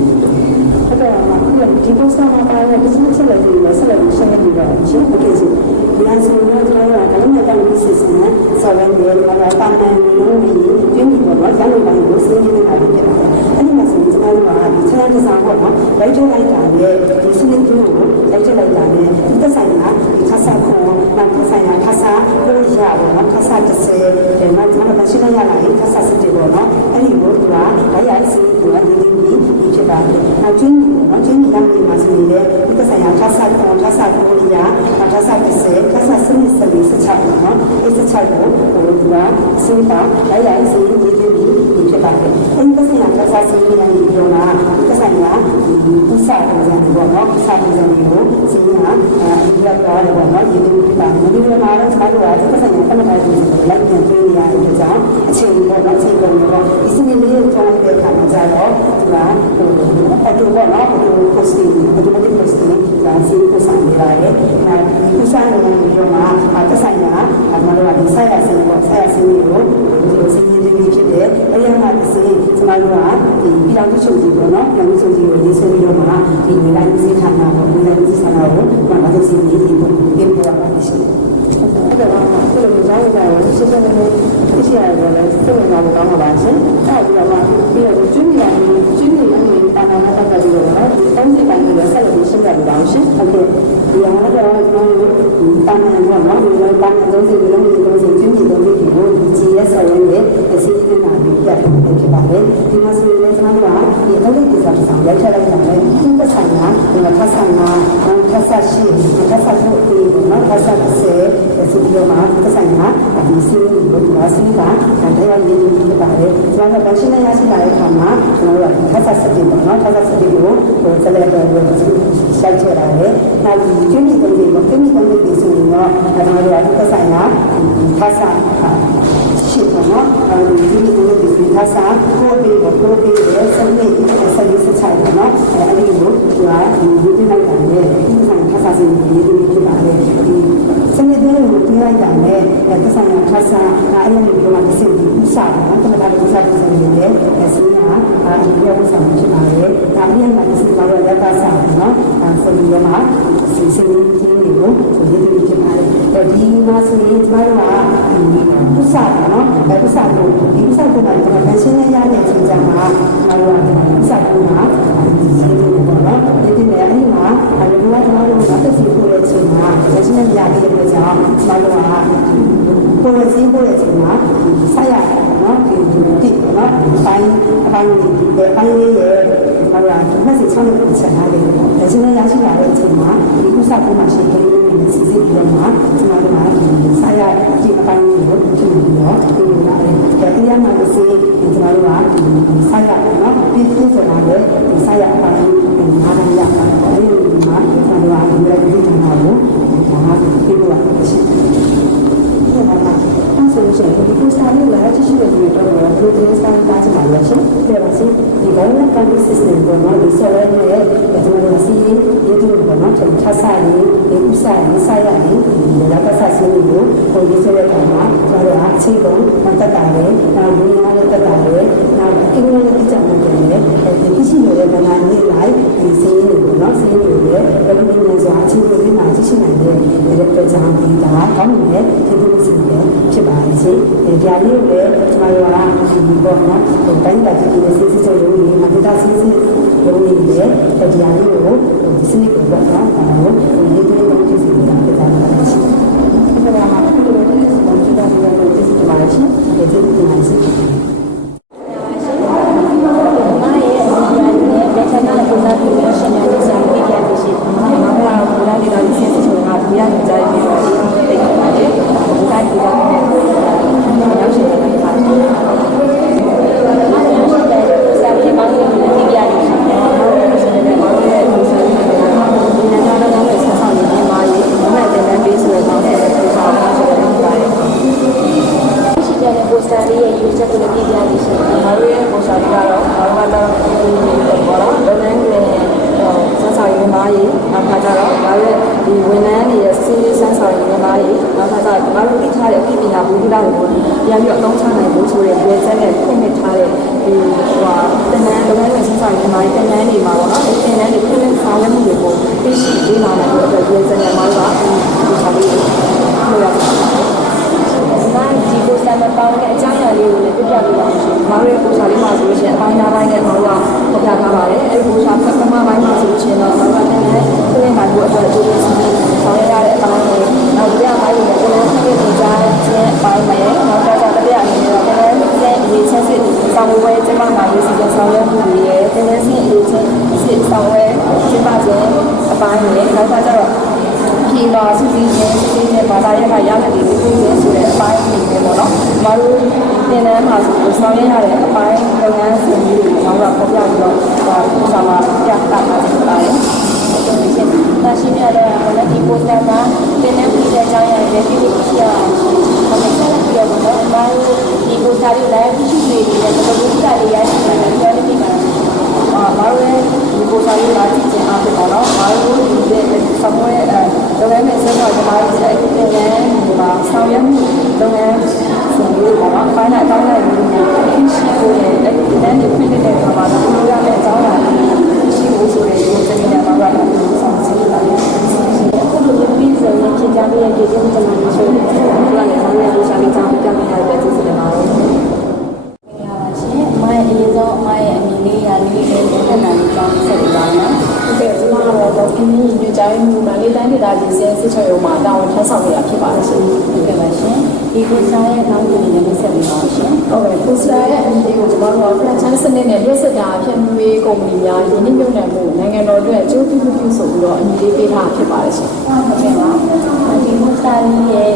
အဲ့တော့ဒီပုံစံမှာပါတဲ့ဒီစနစ်ချက်လက်တွေဆက်လက်ရှင်းပြပြီးတော့ရှင်းပြကြည့်ဒီအဆိုတော့ကျွန်တော်ကလည်းတောင်းပြီးစစ်စမ်းဆော်ရဲတယ်ဘာသာတာမန်မျိုးကြီးပြင်းပြီးတော့ရန်ကုန်တိုင်းကိုစင်းနေတာဖြစ်တယ်အဲ့ဒီမှာဆိုကျွန်တော်ကဒီချမ်းတစားပေါ့နော်လိုက်ထုတ်လိုက်တာနဲ့ဒီစနစ်ကိုလိုက်ထုတ်လိုက်တာနဲ့ဒီသက်ဆိုင်ရာဒီခါစားကိုနောက်သက်ဆိုင်ရာခါစားကိုရပါတော့ခါစား30ဒီမှာကျွန်တော်ရှင်းရလာရင်ခါစားစစ်တယ်ပေါ့နော်အဲ့ဒီကိုကဒါရစင်းကိုဒီဖြစ်ပါတယ်နောက်ကျင်းနော်ကျင်းရမ်းမှာဆိုရင်ဒီသက်ဆိုင်ရာခါစားကိုခါစားကိုရခါစား30ခါစားစနစ်စလေးစချနော်အဲ့စချကိုဟိုကစင်းတာဒါရစင်းရေးပြီးဖြစ်ပါတယ်အဲ့ဒီသက်ဆိုင်ရာခါစားစင်းရမ်းပြီးတော့ဒီသက်ဆိုင်ရာဒီစာပုံစံပေါ့နော်စာပုံစံကိုစင်းရဒီရောက်တော့ပေါ့နော်ဒီလိုဖြစ်တာဒီလိုမှာတော့ကျွန်တော်တို့ကသက်ဆိုင်ရာတမန်တော်ကိုလိုက်ပြန်ပေးရတဲ့အကြောင်းအချိန်ပေါ့နော်အချိန်ကုန်တော့ဒီစနစ်လေးကိုကြောင်းတဲ့အခါမှာကျတော့ဒီကအတူပေါ့နော်အတူ posting automatic posting ဒါစီကိုစံနေရတယ်ဒီစံနေပြီးတော့သက်ဆိုင်ရာကျွန်တော်တို့ကဒီဆိုင်ရာစင်းပေါ့ဆိုင်ရာစင်းကိုဒီစင်းရင်းလေးဖြစ်တယ်အဲ့ဒီမှာဒီစင်းကျွန်တော်တို့ကဒီပြည်တော်ချုပ်ကြီးပေါ့နော်ပြည်တော်ချုပ်ကြီးကိုရေးဆွဲပြီးတော့မှဒီနေလိုက်စင်းဌာနပေါ့နေလိုက်စင်းဌာနကိုဘာသာစင်းရေးပြီးပို့ပါတယ်ရှင်အဲ့တော့ဘယ်လိုကြောင်းကြရလဲစစ်စစ်နဲ့ဖြစ်ရတယ်လဲစိတ်ဝင်စားဖို့ကောင်းပါပါရှင်အဲ့ဒီတော့ပြီးတော့ကျွန်းနေတာနာနာတက်ပြီးတော့ဒီအုံးစီပိုင်းကိုဆက်လက်ရှင်းပြပေးပါအောင်ရှင်ဟုတ်ကဲ့ဒီဟာတော့ကျွန်တော်တို့တာနာနာနော်ဒီလိုတာနာ30လုံးဒီလိုကျွန်းနေတော့ဒီကို GS ဆော်ရဲနဲ့အစီအစဉ်နာပြီးပြတ်ဖြစ်ပါတယ်ဒီမှာဆိုရင်ကျွန်တော်တို့ကဒီအလုပ်ကိစ္စဆောင်ရိုက်ချက်လိုက်တာလေဒီသက်ဆိုင်ရာဒီမှာ ခါဆာနာခါဆာရှိခါဆာဖို့ဒီနော်ခါဆာစေဆိုပြီးတော့မှခါဆာနာဒီစီးကိုဒီအစီးကတရားရည်ရည်ဖြစ်ပါတယ်ကျွန်တော်တို့ရှင်းနေရရှိလာတဲ့အခါမှာကျွန်တော်တို့ခါဆာစတိပေါ့နော်ခါဆာစတိကိုဆက်လက်တော့စိုက်ချရတယ်နောက်ဒီကျွမ်းကျင်တဲ့ဒီကျွမ်းကျင်တဲ့ဒီဆိုရင်တော့ကျွန်တော်တို့ခါဆာနာခါဆာရှိပါတော့ဒီဒီခါဆာကိုဒီရဲ့စနစ်ဆက်ရေးဆက်ချိုင်နော်အဲ့ဒီကိုဒီကဒီဒီလိုက်တာနဲ့ဒီဆိုင်ခါဆာစီဒီဒီဖြစ်ပါတယ်ဒီစနစ်တွေကိုပြင်လိုက်တာနဲ့ဒီဆိုင်ခါဆာအဲ့လိုမျိုးကဒီစင်ဒီဥစားနော်တမတာဥစားဒီစင်နေတယ်အစီအဟာဒီပြောဥစားဖြစ်ပါတယ်ဒါအရင်ကဒီစင်ကတော့လက်ပါစားနော်ဆိုပြီးတော့မှစီစဉ်ရင်းတွေကိုဒီဒီဖြစ်ပါတယ်ဒီမှာဆိုရင်ကျွန်တော်ကဥစားနော်ဥစားကိုဒီဥစားကိုလည်းကျွန်တော်ရှင်းနေရတဲ့အချိန်ကျမှကျွန်တော်ကဥစားကိုမှာဒီစင်တွေပေါ့နော်ဒီနေ့အဲ့ဒီမှာကျွန်တော်တို့ကတက်စီပို့တဲ့အချိန်မှာရှင်းနေရတဲ့အတွက်ကြောင့်ကျွန်တော်ကပို့တဲ့အချိန်မှာဆက်ရနော်ဒီနော်ပိုင်းရဲ့ဟောလာမက်ဆေ့ချမ်းလို့ချက်ထားတယ်ဒါရှင်းနေရရှိလာတဲ့အချိန်မှာဒီဥစားကိုမှရှင်းနေတယ်စီစဉ်ပြီးတော့မှကျွန်တော်တို့ကဆက်ရဒီအပိုင်းကိုကြည့်ပြီးတော့ဒီလိုလာတယ်တရားမှလို့ဆိုကျွန်တော်တို့ကဆက်ရနော်ပြီးဆိုတာလေဆက်ရအပိုင်းကိုအားရရပါတယ်အဲဒီမှာကျွန်တော်တို့ကဒီလိုဒီဌာနကိုဒါကပြီးတော့ရှိတယ်ဘာမှဆိုလို့ရှိရင်ဒီကိုစာလေးလာကြည့်ရှိတဲ့ဒီတော့ဘယ်လိုလဲစာသားချင်ပါလဲရှင်ပြပါစီဒီဘယ်လိုကံဒီ system ကိုနော်ဒီ server နဲ့ကျွန်တော်တို့စီးရေးဒီလိုပေါ့နော်ကျွန်တော်ဆက်ရေးဒီဥစားရေးစာရရေးဒီလာကစားစင်းကိုဟိုရေးစတဲ့အခါမှာကျွန်တော်တို့အချိန်ကုန်တက်တာလေနောက်ဒီနားလေးတက်တာလေနောက်အင်းလေးတက်ကြမှာတယ်ဒီရှိနေတဲ့ဗနာလေးလိုက်ဒီစင်းကိုနော်စင်းကိုလေဘယ်လိုမျိုးဆိုအချိန်ကုန်လေးမှာကြည့်ရှိနိုင်တဲ့ဒီအတွက်ကြောင့်ဒီဒါကောင်းနေတဲ့ဒီလိုစီတယ်ဖြစ်ပါလေရှင်ဒီအရေးကိုလည်းကျွန်တော်တို့ကဒီပေါ့နော်ဟိုတိုင်းတာကြည့်နေတဲ့စစ်စစ်ချုပ်ရုံးကြီးမှာဒေတာစစ်စစ်ရုံးကြီးတွေဒီအရေးကိုဒီစနစ်ကိုပေါ့နော်ဒါကိုဒီလိုမျိုးကြည့်စီနေတာဖြစ်တာပါရှင်ဒါကမှဒီလိုမျိုးဒီလိုကြည့်စီပါရှင်ဒီလိုကြည့်ပါရှင်ဒီကိုစားရဲ့ကောင်းကျိုးတွေနဲ့ဆက်ပြီးပါရှင်။ဟုတ်ကဲ့ကိုစားရဲ့အမည်ကိုကျွန်တော်တို့ franchise စနစ်နဲ့ရက်စက်တာဖြန့်ဖြူးရေးကုမ္ပဏီများယင်းနှိမ့်ညွှန်မှုနိုင်ငံတော်အတွက်အကျိုးပြုဆို တော့အညီလေးပေးထားဖြစ်ပါတယ်ရှင် ဟုတ်ကဲ့ပါဒီမူစာလေးရဲ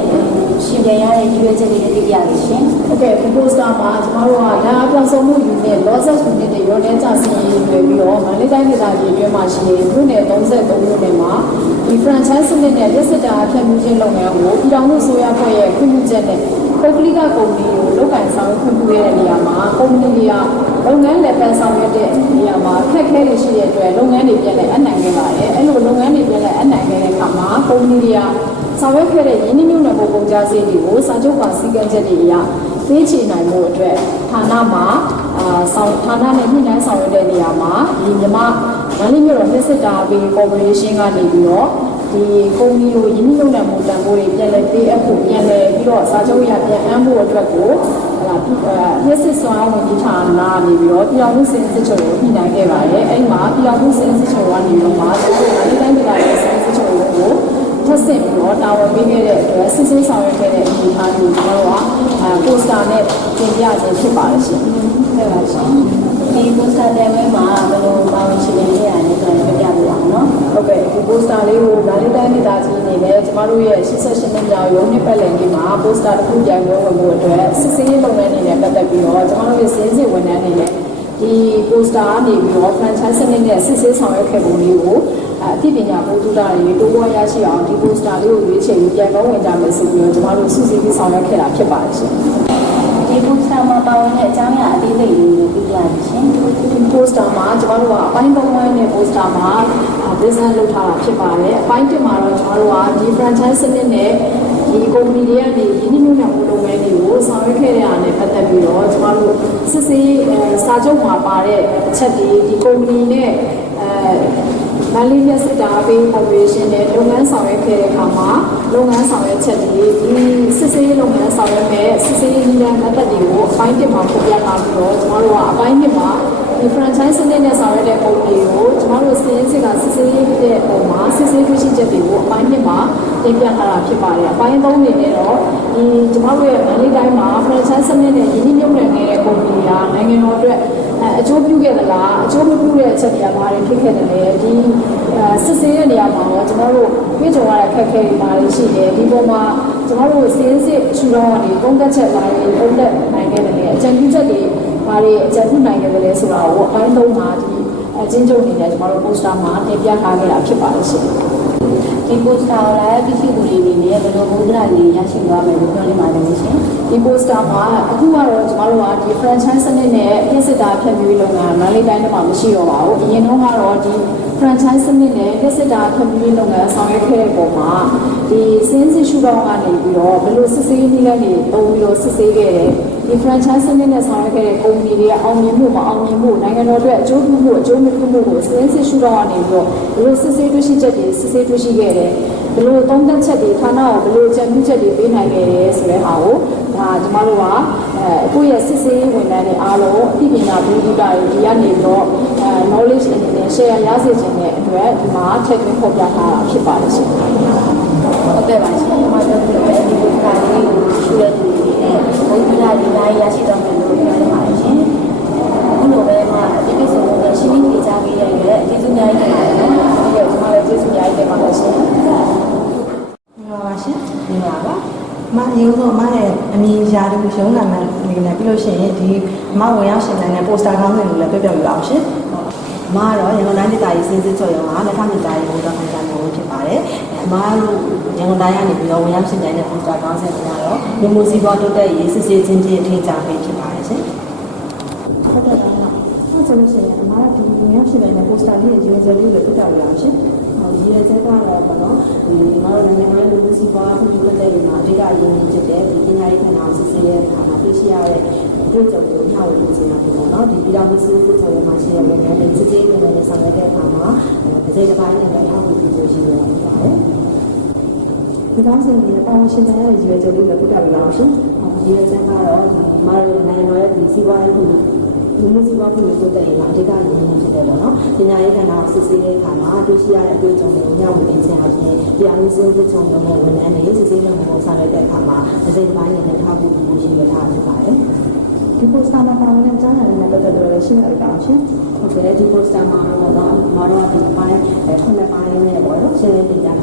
့ရှင်ပြရတဲ့ဒီရွေးချက်လေးတွေသိရလို့ရှင် ဟုတ်ကဲ့ဒီပိုစတာမှာကျမတို့ကဒါအပြောင်းဆုံးမှုယူနေ losses unit တွေရောတဲ့ကြစီရေးတွေပြီးတော့မန္တလေးတိုင်းဒေသကြီးအတွင်းမှာရှိတဲ့မြို့နယ်33မြို့နယ်မှာဒီ franchise စနစ်နဲ့လက်စစ်တာအဖြတ်မှုချင်းလုပ်ငန်းကိုပြည်ထောင်စုဆိုရဖွဲ့ရဲ့ခွင့်ပြုချက်နဲ့ပုဂ္ဂလိကကုမ္ပဏီကိုလုပ်ကိုင်ဆောင်ခွင့်ပြုရတဲ့နေရာမှာကုမ္ပဏီတွေကလုပ်ငန်းလက်ပတ်ဆောင်ရွက်တဲ့နေရာမှာအခက်အခဲတွေရှိတဲ့အတွက်လုပ်ငန်းတွေပြန်လည်အနိုင်ခဲ့ပါတယ်အဲ့လိုလုပ်ငန်းတွေပြန်လည်အနိုင်ခဲ့တဲ့အခါမှာကုမ္ပဏီတွေကဆောင်ရွက်ခဲ့တဲ့ရင်းနှီးမြှုပ်နှံမှုကုန်ကျစရိတ်တွေကိုစာချုပ်ပါစည်းကမ်းချက်တွေအရပေးချေနိုင်မှုအတွက်ဌာနမှာဌာနနဲ့ညှိနှိုင်းဆောင်ရွက်တဲ့နေရာမှာဒီမြမမန္တလေးမြို့တော်မြစ်စစ်တာဘေးကော်ပိုရေးရှင်းကနေပြီးတော့ဒီကုမ္ပဏီကိုရင်းနှီးမြှုပ်နှံမှုတန်ဖိုးတွေပြန်လည်ပေးအပ်ဖို့ပြန်လည်ပြီးတော့စာချုပ်ရပြန်အမ်းဖို့အတွက်ကိုမြစ်စစ်စွမ်းဝင်ကြီးဌာနနေပြီးတော့ပြည်အောင်စုစင်စစ်ချုပ်ကိုညှိနှိုင်းခဲ့ပါတယ်အဲ့မှာပြည်အောင်စုစင်စစ်ချုပ်ကနေပြီးတော့မှဒီတိုင်းဒေသရဲ့စင်စစ်ချုပ်ကိုထပ်ဆင့်ပြီးတော့တာဝန်ပေးခဲ့တဲ့အတွက်စစ်ဆေးဆောင်ရွက်ခဲ့တဲ့အနေအထားကိုကျွန်တော်တို့ကပိုစတာနဲ့တင်ပြခြင်းဖြစ်ပါတယ်ရှင်ဟုတ်ပါရှင်ဒီပိုစတာတဲ့ဝဲမှာဘယ်လိုပါဝင်ရှင်နေရလဲဆိုတော့ပြပြပြအောင်နော်ဟုတ်ကဲ့ဒီပိုစတာလေးကိုမန္တလေးတိုင်းဒေသကြီးအနေနဲ့ကျမတို့ရဲ့88နှစ်မြောက်ရုံးနှစ်ပတ်လည်နေ့မှာပိုစတာတစ်ခုပြန်ပြောဝင်ဖို့အတွက်စစ်ဆေးရေးလုပ်ငန်းတွေနဲ့ပတ်သက်ပြီးတော့ကျမတို့ရဲ့စည်းစိမ်ဝန်ထမ်းတွေနဲ့ဒီပိုစတာကနေပြီးတော့ franchise စနစ်နဲ့စစ်ဆေးဆောင်ရွက်ခဲ့ပုံလေးကိုအသိပညာပို့တူတာတွေတိုးပွားရရှိအောင်ဒီပိုစတာလေးကိုရွေးချယ်ပြီးပြန်ကောင်းဝင်ကြမယ်ဆိုပြီးတော့ကျမတို့စုစည်းပြီးဆောင်ရွက်ခဲ့တာဖြစ်ပါတယ်ရှင်ဒီပိုစတာမှာပါဝင်တဲ့အကြောင်းအရာအသေးစိတ်လေးကိုပြပြပါရှင်ဒီပိုစတာမှာကျမတို့ကအပိုင်း၃ပိုင်းနဲ့ပိုစတာမှာ business လုပ်ထားတာဖြစ်ပါတယ်အပိုင်း၁မှာတော့ကျမတို့ကဒီ franchise စနစ်နဲ့ဒီကုမ္ပဏီတွေကနေရင်းနှီးမြှုပ်နှံမှုလုပ်ငန်းတွေကိုဆောင်ရွက်ခဲ့တဲ့အားနဲ့ပတ်သက်ပြီးတော့ကျမတို့စစ်ဆေးစာချုပ်မှာပါတဲ့အချက်တွေဒီကုမ္ပဏီနဲ့မန္တလေးမြစ်စစ်တာဘေးကော်ပိုရေးရှင်းနဲ့လုပ်ငန်းဆောင်ရွက်ခဲ့တဲ့အခါမှာလုပ်ငန်းဆောင်ရွက်ချက်တွေဒီစစ်ဆေးလုပ်ငန်းဆောင်ရွက်မဲ့စစ်ဆေးနည်းလမ်းသက်တွေကိုအပိုင်း1မှာဖော်ပြထားပြီးတော့ကျမတို့ကအပိုင်း2မှာဒီ franchise စနစ်နဲ့ဆောင်ရွက်တဲ့ပုံတွေကိုကျမတို့စီးရင်စစ်ကစစ်ဆေးတဲ့ပုံမှာစစ်ဆေးတွေ့ရှိချက်တွေကိုအပိုင်း2မှာတင်ပြထားတာဖြစ်ပါတယ်အပိုင်း3အနေနဲ့တော့ဒီကျမတို့ရဲ့မန္တလေးတိုင်းမှာ franchise စနစ်နဲ့ရင်းနှီးမြှုပ်နှံနေတဲ့ပုံတွေကနိုင်ငံတော်အတွက်အကျိုးပြုခဲ့သလားအကျိုးမပြုတဲ့အချက်တွေကဘာတွေဖြစ်ခဲ့တယ်လဲဒီစစ်ဆေးတဲ့နေရာမှာတော့ကျွန်တော်တို့တွေ့ကြုံရတဲ့အခက်အခဲတွေဘာတွေရှိတယ်ဒီပေါ်မှာကျွန်တော်တို့စီးစစ်ရှုထောင့်ကနေပုံသက်ချက်ဘာတွေပုံသက်နိုင်ခဲ့တယ်လဲအကြံပြုချက်တွေဘာတွေအကြံပြုနိုင်ခဲ့တယ်လဲဆိုတာကိုအပိုင်း3မှာဒီအချင်းချုပ်နေနဲ့ကျွန်တော်တို့ poster မှာတင်ပြထားခဲ့တာဖြစ်ပါတယ်ရှင်ဒီပိုစတာလည်းသိရှိသူတွေအနေနဲ့ဘယ်လိုဘုဒ္ဓရာကြီးရရှိသွားမယ်လို့ပြောနေပါလဲရှင်ဒီ poster မှာအခုကတော့ကျွန်တော်တို့ကဒီ franchise စနစ်နဲ့ပြည့်စစ်တာဖြတ်ပြီးလုပ်ငန်းမန္တလေးတိုင်းမှာမရှိတော့ပါဘူးအရင်တော့ကတော့ဒီ franchise စနစ်နဲ့ပြည့်စစ်တာဖြတ်ပြီးလုပ်ငန်းဆောင်ရွက်ခဲ့တဲ့ပုံမှာဒီစင်းစစ်ရှုထောင့်ကနေပြီးတော့ဘယ်လိုစစ်ဆေးနည်းလမ်းတွေသုံးပြီးတော့စစ်ဆေးခဲ့တယ်ဒီ franchise စနစ်နဲ့ဆောင်ရွက်ခဲ့တဲ့ကုမ္ပဏီတွေကအောင်မြင်မှုမအောင်မြင်မှုနိုင်ငံတော်အတွက်အကျိုးပြုမှုအကျိုးမပြုမှုကိုစင်းစစ်ရှုထောင့်ကနေပြီးတော့ဘယ်လိုစစ်ဆေးတွေ့ရှိချက်တွေစစ်ဆေးတွေ့ရှိခဲ့တယ်ဘယ်လိုသုံးသပ်ချက်တွေဌာနကိုဘယ်လိုကြံပြုချက်တွေပေးနိုင်ခဲ့တယ်ဆိုတဲ့ဟာကိုဒါကျမတို့ကအခုရဲ့စစ်ဆေးဝန်ထမ်းတွေအားလုံးအသိပညာပေးတူတာတွေဒီကနေတော့knowledge အနေနဲ့ share ရစေခြင်းတဲ့အတွက်ဒီမှာထည့်သွင်းဖော်ပြထားတာဖြစ်ပါတယ်ရှင်ဟုတ်ကဲ့ပါရှင်ကျွန်မတို့ပြောတဲ့ဒီပိုစတာလေးကိုရှုရတဲ့သူတွေနဲ့ဘုရားဒီနိုင်ရရှိတော့မယ်လို့ပြောနေပါတယ်ရှင်အခုလိုပဲမှဒီကိစ္စကိုရှင်းပြကြပေးရတဲ့ကျေးဇူးများကြီးတင်ပါတယ်နော်ဟုတ်ကဲ့ကျွန်မလည်းကျေးဇူးများကြီးတင်ပါတယ်ရှင်ပါပါရှင်ဒီပါပါမရေဦးဆိုမရဲ့အမည်ရာတူရုံးနာမည်နဲ့ပြီးလို့ရှိရင်ဒီမဝင်ရောက်ရှင်တဲ့ပိုစတာကောင်းတဲ့လူလည်းပြပြပြပါအောင်ရှင်မကတော့ရန်ကုန်တိုင်းဒေသကြီးစင်းစစ်ချုပ်ရုံးကလက်ထပ်ဒေသကြီးဘုရားခံကြမှုဖြစ်ပါတယ်အမတို့ရန်ကုန်တိုင်းကနေပြီးတော့ဝင်ရောက်ရှင်တဲ့ပိုစတာကောင်းတဲ့ကတော့လူမှုစီးပွားတိုးတက်ရေးစစ်ဆေးခြင်းချင်းအထင်ရှားပေးဖြစ်ပါတယ်ရှင်ဟုတ်ကဲ့ပါဟုတ်ဆိုလို့ရှိရင်အမကဒီဝင်ရောက်ရှင်တဲ့ပိုစတာလေးရဲ့ရည်ရွယ်ချက်လေးကိုပြပြပြအောင်ရှင်ဒီရဲ့ချက်ကတော့ပေါ့နော်ဒီငါတို့နိုင်ငံရဲ့လူမှုစီးပွားဖွံ့ဖြိုးတိုးတက်ရေးမှာအဓိကအရေးကြီးတဲ့ဒီပညာရေးခန္ဓာကိုစစ်ဆေးတဲ့အခါမှာသိရှိရတဲ့အတွေ့အကြုံတွေကိုနှောက်ရည်စေတာပေါ့နော်ဒီပြည်တော်စုစစ်ချုပ်ရမှာရှိတဲ့နိုင်ငံတွေစစ်ဆေးနေတဲ့ဆောင်ရွက်တဲ့အခါမှာဒီစိတ်တစ်ပိုင်းနဲ့လည်းထောက်ပြီးပြောရှိရပါတယ်ဒီကောင်းစဉ်ဒီပါဝင်ရှင်တဲ့ရည်ရွယ်ချက်လေးကိုပြပြပြအောင်ရှင်ဒီရဲ့ချက်ကတော့ဒီမတို့နိုင်ငံတော်ရဲ့ဒီစီးပွားရေးလူမှုစီးပွားဖွံ့ဖြိုးတိုးတက်ရေးမှာအဓိကရည်ရည်ဖြစ်တယ်ပေါ့နော်ပညာရေးကဏ္ဍကိုစစ်ဆေးတဲ့အခါမှာတွေ့ရှိရတဲ့အတွေ့အကြုံတွေကိုမျှဝေသင်ကြားခြင်းတရားရေးစစ်စစ်ချုံတဲ့ဝန်ထမ်းတွေစစ်ဆေးလုပ်ငန်းကိုဆောင်ရွက်တဲ့အခါမှာအစိတ်ပိုင်းနဲ့ထောက်ပို့မှုရှိရတာဖြစ်ပါတယ်ဒီ poster မှာပါဝင်တဲ့အကြောင်းအရာတွေနဲ့ပတ်သက်လို့ရှင်းပြပါအောင်ရှင်ဟုတ်ကဲ့ဒီ poster မှာတော့မတော်ဒီပိုင်းခုနှစ်ပိုင်းနဲ့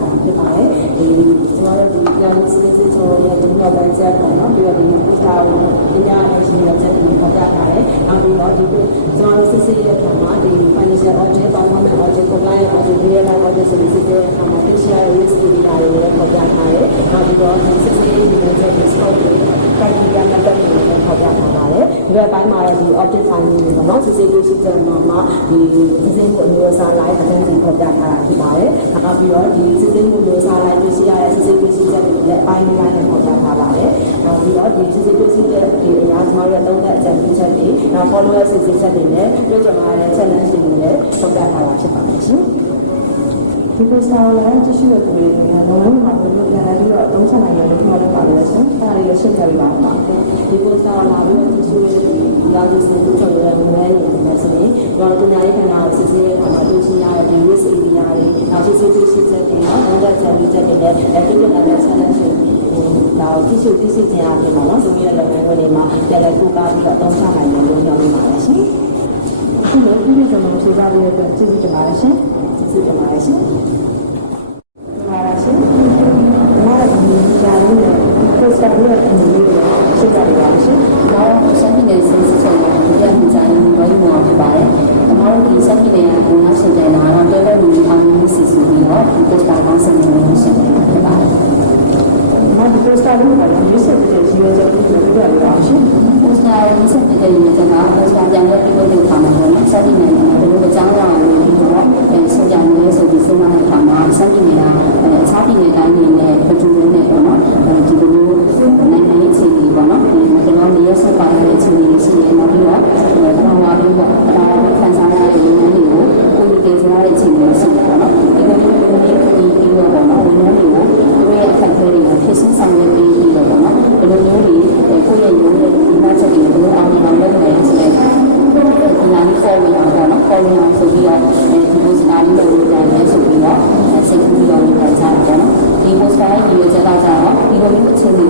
ဖြစ်ပါတယ်ဒီကျွန်တော်တို့ဒီပြောင်းလဲစစ်ချိုရဲ့ဒီတော့ပဲချက်ပေါ့နော်ပြီးတော့ဒီဥစ္စာကိုပညာရေးရှိတဲ့ချက်တွေပေါ်ပြထားတယ်နောက်ပြီးတော့ဒီကျွန်တော်စစ်စစ်ရဲ့အခါမှာဒီ financial audit ပေါင်းမှ audit compliance audit real audit ဆိုပြီးစစ်တဲ့အခါမှာ financial risk တွေလည်းပေါ်ပြထားတယ်နောက်ပြီးတော့စစ်စစ်ရဲ့ဒီချက်တွေ scope တွေ criteria နဲ့ပတ်သက်ပြီးပေါ်ပြထားပါတယ်ဒီဘက်ပိုင်းမှာဒီ audit finding တွေပေါ့နော်စစ်စစ်ရေးရှိတဲ့မှာဒီစစ်စစ်မှုအမျိုးအစားလိုက်အတိုင်းပေါ်ပြထားတာဖြစ်ပါတယ်နောက်ပြီးတော့ဒီစစ်စစ်မှုအမျိုးအစားလိုက်တွေ့ရှိရတဲ့စစ်စစ်ရေးရှိချက်တွေလည်းအပိုင်းလိုက်နဲ့ပေါ်ပြထားပါတယ်နောက်ပြီးတော့ဒီစစ်စစ်ရေးရှိတဲ့ဒီအရာကျွန်တော်တို့သုံးတဲ့အကြံပြုချက်တွေနောက် follow up စစ်စစ်ချက်တွေနဲ့တွေ့ကြုံရတဲ့ challenge တွေလည်းပေါ်ပြထားတာဖြစ်ပါတယ်ရှင်ဒီကိုစားလည်းတရှိတဲ့သူတွေကတော့လုံးဝမဟုတ်ဘူးပြန်လာပြီးတော့အသုံးချနိုင်တယ်လို့ပြောလို့ပါလို့ဆိုတော့ဒါလေးရှင်းပြပေးပါဦးပါဒီကိုစားလာပြီးတော့တရှိတဲ့ရာဇဝင်ကိုကြော်ရတဲ့နယ်နေတယ်ဆိုရင်တော့သူများရဲ့ခန္ဓာကိုစစ်ဆေးတဲ့အခါမှာတွေ့ရှိရတဲ့ဒီ risk area တွေနောက်စစ်ဆေးတွေ့ရှိချက်တွေနော်နောက်တဲ့ချက်တွေတက်တဲ့လက်တွေ့လာတဲ့ challenge ဒါကိုကြည့်ကြည့်ခြင်းအပြင်မှာနော်သူရဲ့လုပ်ငန်းဝင်တွေမှာလည်းလည်းကိုးကားပြီးတော့အသုံးချနိုင်တယ်လို့ပြောလို့ပါတယ်ရှင်အခုလိုဒီလိုမျိုးဆိုကြတဲ့အတွက်ကျေးဇူးတင်ပါတယ်ရှင်ကျေးဇူးတင်ပါတယ်ရှင်ပါရရှင်။ဘာလို့ဒီကြားရင်းနဲ့ကိုယ်စားရတဲ့အနေနဲ့ရှင်းပြပါရှင်။ဒါတော့ဆက်ပြီးနေစဉ်းစားရအောင်ပြန်ကြည့်ရင်ဘာလို့မဖြစ်ပါလဲ။ကျွန်တော်တို့ဒီဆက်ပြီးနေတဲ့ကိုယ်ကရှင်းတယ်လားတော့တော်တော်လေးအောင်မှုစီစီပြီးတော့ဒီကိုယ်စားကောင်းစင်နေလို့ရှင်းတယ်ဖြစ်ပါတယ်။ဒီကိုယ်စားလို့ကတော့ဒီဆက်ပြီးရည်ရွယ်ချက်ကိုပြောပြရအောင်ရှင်။ကိုယ်စားရင်းဆက်ပြီးရည်ရွယ်ချက်ကကိုယ်စားပြန်လို့ပြောလို့ထားမှာပေါ့နော်။ဆက်ပြီးနေတယ်ဘယ်လိုကြောင်းရအောင်လို့ဒီတော့ဆိုကြမယ်ဆိုပြီးစဉ်းစားတဲ့အခါမှာဆက်ပြီးနေတာအခြားပြည်နယ်တိုင်းတွေနဲ့ပထူးနဲ့ပေါ့နော်ဒီလိုမျိုးနိုင်ငံရေးအခြေအနေပေါ့နော်ဒီကျွန်တော်နေရဆက်ပါရတဲ့အခြေအနေရှိရင်နောက်ပြီးတော့ဘာမှမပေါ့ဒါခံစားရတဲ့ဝန်ထမ်းတွေကိုကိုယ်တည်စားတဲ့အခြေအနေရှိတယ်ပေါ့နော်ဒီလိုမျိုးဒီလိုပေါ့နော်ဝန်ထမ်းတွေကိုသူရဲ့အခက်အခဲတွေကိုဖြေရှင်းဆောင်ရွက်ပေးပြီးတော့ပေါ့နော်ဒီလိုမျိုးတွေကိုယ့်ရဲ့ရုံးရဲ့ဒီမှာချက်တွေကိုအောင်မြင်အောင်လုပ်နိုင်ဆိုတဲ့ဒီလိုမျိုးပေါ်ဝင်အောင်ပေါ့နော်ပေါ်ဝင်အောင်ဆိုပြီးတော့ဒီလိုစကားလေးလုပ်လို့ရတယ်ဆိုပြီးတော့စိတ်ကူးရောင်းနေတာကြားတယ်နော်ဒီ poster ရဲ့ဒီလိုချက်တော့ဒီလိုမျိုးအခြေအန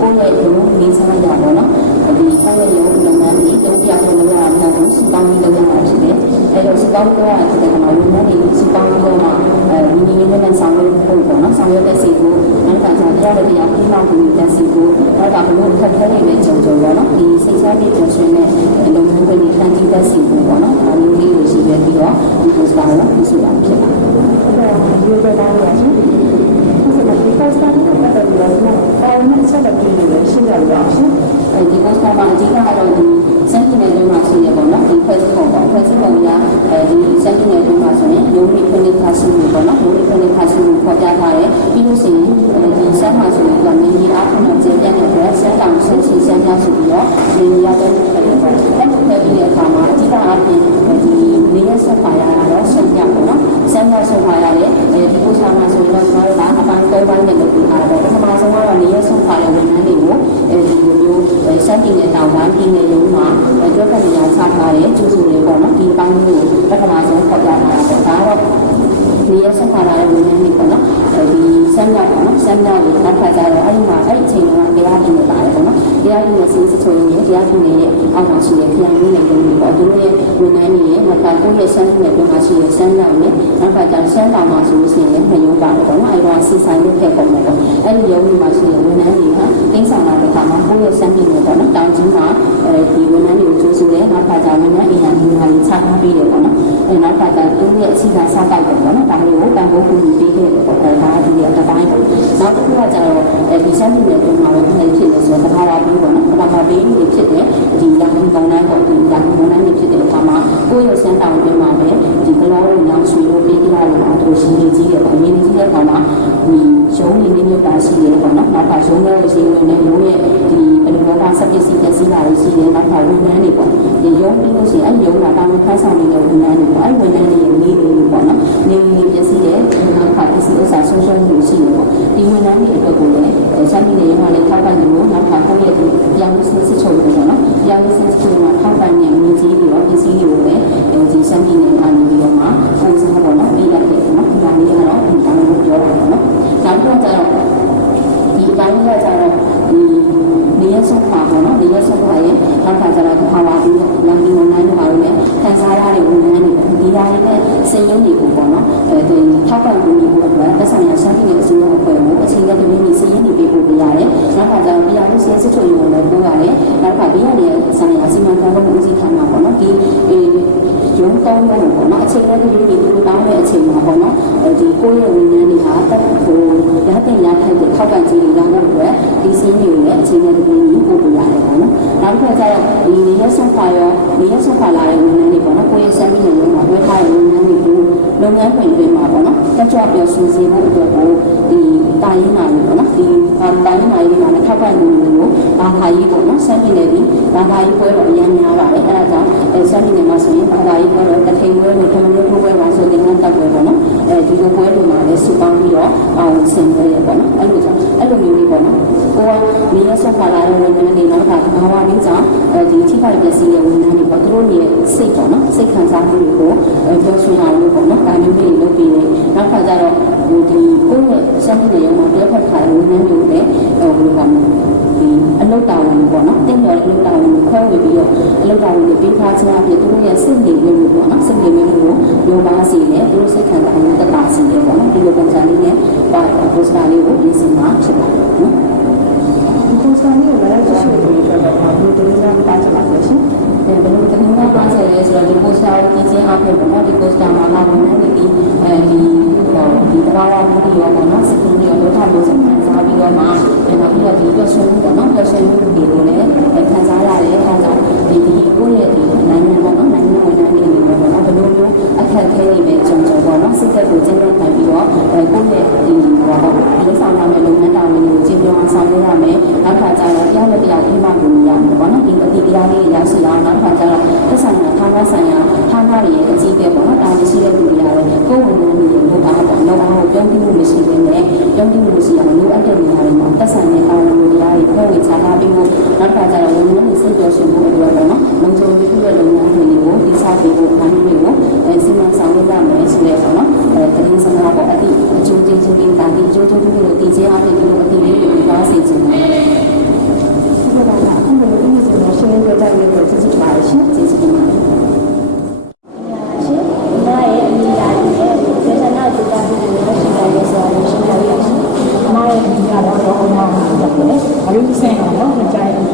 ေကိုယ့်ရဲ့ရုံးနေစားရပါတော့နော်ဒီကိုယ့်ရဲ့ရုံးလုပ်ငန်းတွေတုံးပြထုတ်လို့ရတာတော့စပေါင်းပြီးလုပ်ရတာဖြစ်တယ်အဲတော့စပေါင်းတော့တဲ့ကမှာဝန်ထမ်းတွေစပေါင်းပြီးတော့မှဒီနည်းနဲ့ဆောင်ရွက်ဖို့ပေါ့နော်ဆောင်ရွက်တဲ့စီကိုနောက်တစ်ခါကျတော့တရားပြီးမှဒီတက်စီကိုတော့ဒါကဘလို့ခက်ခဲနေမဲ့ကြုံပေါ့နော်ဒီစိတ်ဆန်းတဲ့ကြုံရှင်နဲ့လုံမှုတွေခံကြည့်တဲ့စီကိုပေါ့နော်ဒါမျိုးလေးကိုရှိခဲ့ပြီးတော့ဒီ poster ကိုပြဆိုတာဖြစ်ပါတယ်ဒီလိုတော့ရရှိဒီ poster ကိုပတ်သက်ပြီးတော့အော်မဆက်တဲ့ပြည်နယ်ရှင်းရရအောင်ရှင်ဒီ poster မှာအဓိကတော့ဒီစက်တင်နယ်လုံးမှာရှိရပေါ့နော်ဒီ Facebook ပေါ့ Facebook ကဒီစက်တင်နယ်လုံးမှာဆိုရင်ရုံးမိခဏခါရှိလို့ပေါ့နော်ရုံးမိခဏခါရှိလို့ခေါ်ကြထားတယ်ပြီးလို့ရှိရင်ဒီဆက်မှာဆိုရင်နေကြီးအားဖြင့်ကျေပြတ်တဲ့အတွက်ဆက်တောင်ဆက်ရှိဆက်များဆိုပြီးတော့နေကြီးရတဲ့အဲ့လိုပဲပြီးတဲ့အခါမှာအဓိကအားဖြင့်ဒီနေရဆက်ပါရတော့ဆက်ရပေါ့နော်ဆက်ရဆက်ပါရတယ်ဒီကိုစားမှာဆိုရင်တော့ကျွန်တော်တို့ကအပိုင်း၃ပိုင်းနဲ့လုပ်ပြီးအားတော့ပထမဆုံးကတော့နေရဆက်ပါရဝန်ထမ်းတွေကိုဒီလိုမျိုးစက်တင်တဲ့တောင်ပိုင်းပြည်နယ်လုံးမှာကျွတ်ခဏရချထားတဲ့ကျူးစုတွေပေါ့နော်ဒီပိုင်းမျိုးကိုပထမဆုံးဖော်ပြထားတာပေါ့ဒါတော့နေရဆက်ပါရတဲ့ဝန်ထမ်းတွေပေါ့နော်ဒီဆက်မြောက်ပေါ့နော်ဆက်မြောက်ကိုနောက်ခါကျတော့အဲ့ဒီမှာအဲ့ဒီအချိန်ကတရားပြင်နေပါတယ်ပေါ့နော်တရားပြင်နေစဉ်းချိုးရင်းတရားပြင်နေတဲ့အောက်မှာရှိတဲ့ပြန်ရင်းနေကြလို့ပေါ့သူတို့ရဲ့ဝန်ထမ်းတွေရဲ့နောက်ခါကိုယ့်ရဲ့ဆန်းတဲ့ပုံမှာရှိတဲ့ဆန်းမြောက်နဲ့နောက်ခါကျဆန်းတောင်မှာဆိုလို့ရှိရင်လည်းမယုံပါတယ်ပေါ့နော်အဲ့တော့စီဆိုင်လုပ်ခဲ့ပုံပေါ့အဲ့ဒီရုံးမှာရှိတဲ့ဝန်ထမ်းတွေကတင်းဆောင်လာတဲ့အခါမှာကိုယ့်ရဲ့ဆန်းပြင်နေပေါ့နော်တောင်ကျင်းမှာဒီဝန်ထမ်းတွေကိုကျိုးဆိုတယ်နောက်ခါကျဝန်ထမ်းအိမ်ယာဒီဟာကြီးချထားပေးတယ်ပေါ့နော်အဲ့နောက်ခါကျသူ့ရဲ့အစီအစဉ်စားတောက်တယ်ပေါ့နော်ဒါမျိုးကိုတန်ဖိုးကူညီပေးခဲ့တယ်ပေါ့ဒါကဒီအတိုင်းပေါ့နောက်တစ်ခုကကျတော့ဒီဆန်းပြင်တဲ့ပုံမှာလည်းဖြစ်နေဆိုတော့တခါလာပြီးပေါ့နော်တခါပေးနေဖြစ်တဲ့ဒီရန်ကုန်ပုံတိုင်းပေါ့ဒီရန်ကုန်ပုံတိုင်းဖြစ်တဲ့အခါမှာကိုယ့်ရဲ့စမ်းတောင်တွင်းမှာလည်းဒီကလောကိုညောင်းရွှေလို့ပေးကြရတယ်ပေါ့သူရှင်ကြီးကြီးတယ်ပေါ့ရင်းကြီးတဲ့အခါမှာဒီရုံးနေနေမျိုးတာရှိတယ်ပေါ့နော်နောက်ကရုံးရဲ့ရှိနေနဲ့ရုံးရဲ့ဒီဘယ်လိုကစက်ပစ္စည်းတက်စီးလာလို့ရှိတယ်နောက်ကဝန်ထမ်းတွေပေါ့ဒီရုံးပြီးလို့ရှိရင်အဲ့ရုံးကတာဝန်ထမ်းဆောင်နေတဲ့ဝန်ထမ်းတွေပေါ့အဲ့ဝန်ထမ်းတွေရဲ့နေနေပေါ့နော်နေနေပစ္စည်းတဲ့နောက်ကပစ္စည်းဥစ္စာဆုံးရှုံးမှုရှိတယ်ပေါ့ဒီဝန်ထမ်းတွေအတွက်ကိုလည်းစက်ပြီးနေရောလည်းထောက်ပံ့တယ်လို့နောက်ကကိုယ့်ရဲ့ပြောင်းလဲစစ်ချုပ်တယ်ပေါ့နော်ပြောင်းလဲစစ်ချုပ်မှာထောက်ပံ့နေမြင့်ကြီးပြီးတော့ပစ္စည်းတွေကိုလည်းဒီစက်ပြီးနေမှာနေပြီးတော့မှပုံစံပေါ့နော်ပြီးရတယ်ပေါ့နော်ဒါမျိုးကတော့ဒီတိုင်းကိုပြောတာပေါ့နော်နောက်တစ်ခါကျတော့ဒီတိုင်းကကျတော့ဒီနေရဆုံးပါပေါ့နော်နေရဆုံးပါရဲ့နောက်ခါကျတော့ခါပါပြီးလမ်းပြီးဝန်ထမ်းတွေပါလို့လည်းခံစားရတဲ့ဝန်ထမ်းတွေဒီတိုင်းနဲ့စိတ်ရင်းတွေကိုပေါ့နော်ဒီထောက်ပံ့မှုတွေကိုအတွက်သက်ဆိုင်ရာ ရှမ်းပြည်နယ်အစိုးရအဖွဲ့ကိုအချိန်နဲ့တည်းစီးရင်ပေးပို့ပေးရတယ်။နောက်ခါကျတော့ပြည်သူ့စစ်စစ်ချုပ်ရုံလည်းပို့ရတယ်။နောက်ခါပြည်ရတဲ့ဆိုင်ရာစီမံခန့်ခွဲမှုဦးစီးဌာနပေါ့နော်ဒီရုံးတောင်းလို့ပေါ့နော်အချိန်နဲ့တည်းသူတို့တောင်းတဲ့အချိန်မှာပေါ့နော်ဒီကိုယ့်ရဲ့ဝန်ထမ်းတွေဟာတက်ကိုရတဲ့ရထိုက်တဲ့ထောက်ပံ့ကြေးတွေရဖို့အတွက်ဒီစီးမျိုးနဲ့အချိန်နဲ့တည်းပို့ပေးရတယ်ပေါ့နော်။နောက်တစ်ခါကျတော့ဒီနေရဆုံးခွာလာတဲ့ဝန်ထမ်းတွေပေါ့နော်ကိုယ့်ရဲ့ service တွေမှာဝယ်ထားတဲ့ဝန်ထမ်းတွေကိုလုပ်ငန်းခွင်တွေမှာပေါ့နော်တက်ကြွပြောဆိုစေဖို့အတွက်ကိုဒီတာရင်းနာတွေပေါ့နော်ဒီတာရင်းနာတွေမှာလည်းထောက်ပံ့မှုတွေကိုဘာသာရေးပေါ့နော်စမ်းပြနေပြီဘာသာရေးပွဲတော့အများများပါတယ်အဲဒါကြောင့်စမ်းပြနေမှာဆိုရင်ဘာသာရေးပွဲတော့တထိန်ပွဲနဲ့ခမမျိုးပွဲမှာဆိုတဲ့ငန်းတက်ပွဲပေါ့နော်ဒီလိုပွဲတွေမှာလည်းစုပေါင်းပြီးတော့ဆင်နွှဲရပေါ့နော်အဲ့လိုမျိုးလေးပေါ့နော်ကိုကနေရဆက်ပါလာတဲ့ဝန်ထမ်းတွေနောက်ကဘာဝနည်းကြောင့်ဒီထိခိုက်ပျက်စီးတဲ့ဝန်ထမ်းတွေပေါ့သူတို့ရဲ့စိတ်ပေါ့နော်စိတ်ခံစားမှုတွေကိုပြောဆိုရလို့ပေါ့နော်ဒါမျိုးလေးလုပ်ပြီးတယ်နောက်ခါကျတော့ဒီကိုယ့်ရဲ့စမ်းပြနေရမှာပြဖက်ထားတဲ့ဝန်ထမ်းတွေကိုလည်းဘယ်လိုပါမလဲဒီအလုပ်တာဝန်ပေါ့နော်တင်းတော်အလုပ်တာဝန်ကိုခွဲဝေပြီးတော့အလုပ်တာဝန်တွေပေးထားခြင်းအပြင်သူတို့ရဲ့စိတ်နေမျိုးပေါ့နော်စိတ်နေမျိုးကိုရောပါစေတယ်သူတို့စိတ်ခံစားမှုတက်တာစေတယ်ပေါ့နော်ဒီလိုပုံစံလေးနဲ့ပိုစတာလေးကိုပြင်ဆင်မှာဖြစ်ပါတယ်နော်ဒီပုံစံလေးကိုလည်းကြည့်ရှုပြီးတော့ဒီလိုမျိုးပါချင်ပါလို့ရှင်ဘယ်လိုတနင်္လာပါဆက်လဲဆိုတော့ဒီပိုစတာကိုပြင်ဆင်အားဖြင့်ပေါ့နော်ဒီပိုစတာမှာလာဝင်နေဒီတရားဝမှုတွေရောပေါ့နော်စကူတွေရောထားလို့ဆက်ခံစားပြီးတော့မှနောက်ပြီးတော့ဒီပျော်ရွှင်မှုပေါ့နော်ပျော်ရွှင်မှုတွေကိုလည်းခံစားရတယ်အဲဒါကြောင့်ကိုယ့်ရဲ့ဒီနိုင်ငံပေါ့နော်နိုင်ငံဝန်ထမ်းတွေအနေနဲ့ပေါ့နော်ဘယ်လိုမျိုးအခက်အခဲတွေပဲကြုံကြပေါ့နော်စိတ်သက်ကိုကျင့်သုံးနိုင်ပြီးတော့ကိုယ့်ရဲ့ဒီလုပ်ဆောင်ရမယ့်လုပ်ငန်းတာဝန်တွေကိုကျင့်သုံးအောင်ဆောင်ရွက်ရမယ်နောက်ခါကျတော့တရားနဲ့တရားထိမှကိုရမယ်ပေါ့နော်ဒီအတိတရားလေးရရှိအောင်နောက်ခါကျတော့သက်ဆိုင်ရာဌာနဆိုင်ရာဌာနတွေရဲ့အကြီးအကဲပေါ့နော်တာဝန်ရှိတဲ့သူတွေရတယ်ကိုယ်ဝန်ထမ်းတွေရဲ့လုပ်အားပေါ့လုပ်အားကိုပြောင်းပြီးမှုမရှိဘဲနဲ့ပြောင်းပြီးမှုရှိအောင်လိုအပ်တဲ့နေရာတွေမှာသက်ဆိုင်တဲ့တာဝန်တွေတရားတွေဖွဲ့ဝေချထားပြီးဖို့နောက်ခါကျတော့ဝန်ထမ်းတွေစိတ်ပျော်ရွှင်မှုအတွက်ပေါ့နော်လုံခြုံရေးပြုတဲ့လုပ်ငန်းတွေကိုဒီစားပြီးဖို့အားလုံးတွေကိုစီမံဆောင်ရွက်ရမယ်ဆိုတဲ့ပေါ့နော်သတင်းစကားပေါ့အတိအကျိုးကျေးဇူးတင်တာဒီအကျိုးကျေးဇူးတွေကိုတည်ခြင်းအပြင်ဒီလိုအတိလေးတွေပါစေချင်တယ်ဒီလိုပါအခုလိုဒီလိုရှင်းပြတဲ့ရေးကိုကျေးဇူးတင်ပါတယ်ရှင်ကျေးဇူးတင်ပါတယ်အလုပ်ဆိုင်ရာတော့မကြိုက်ဘူး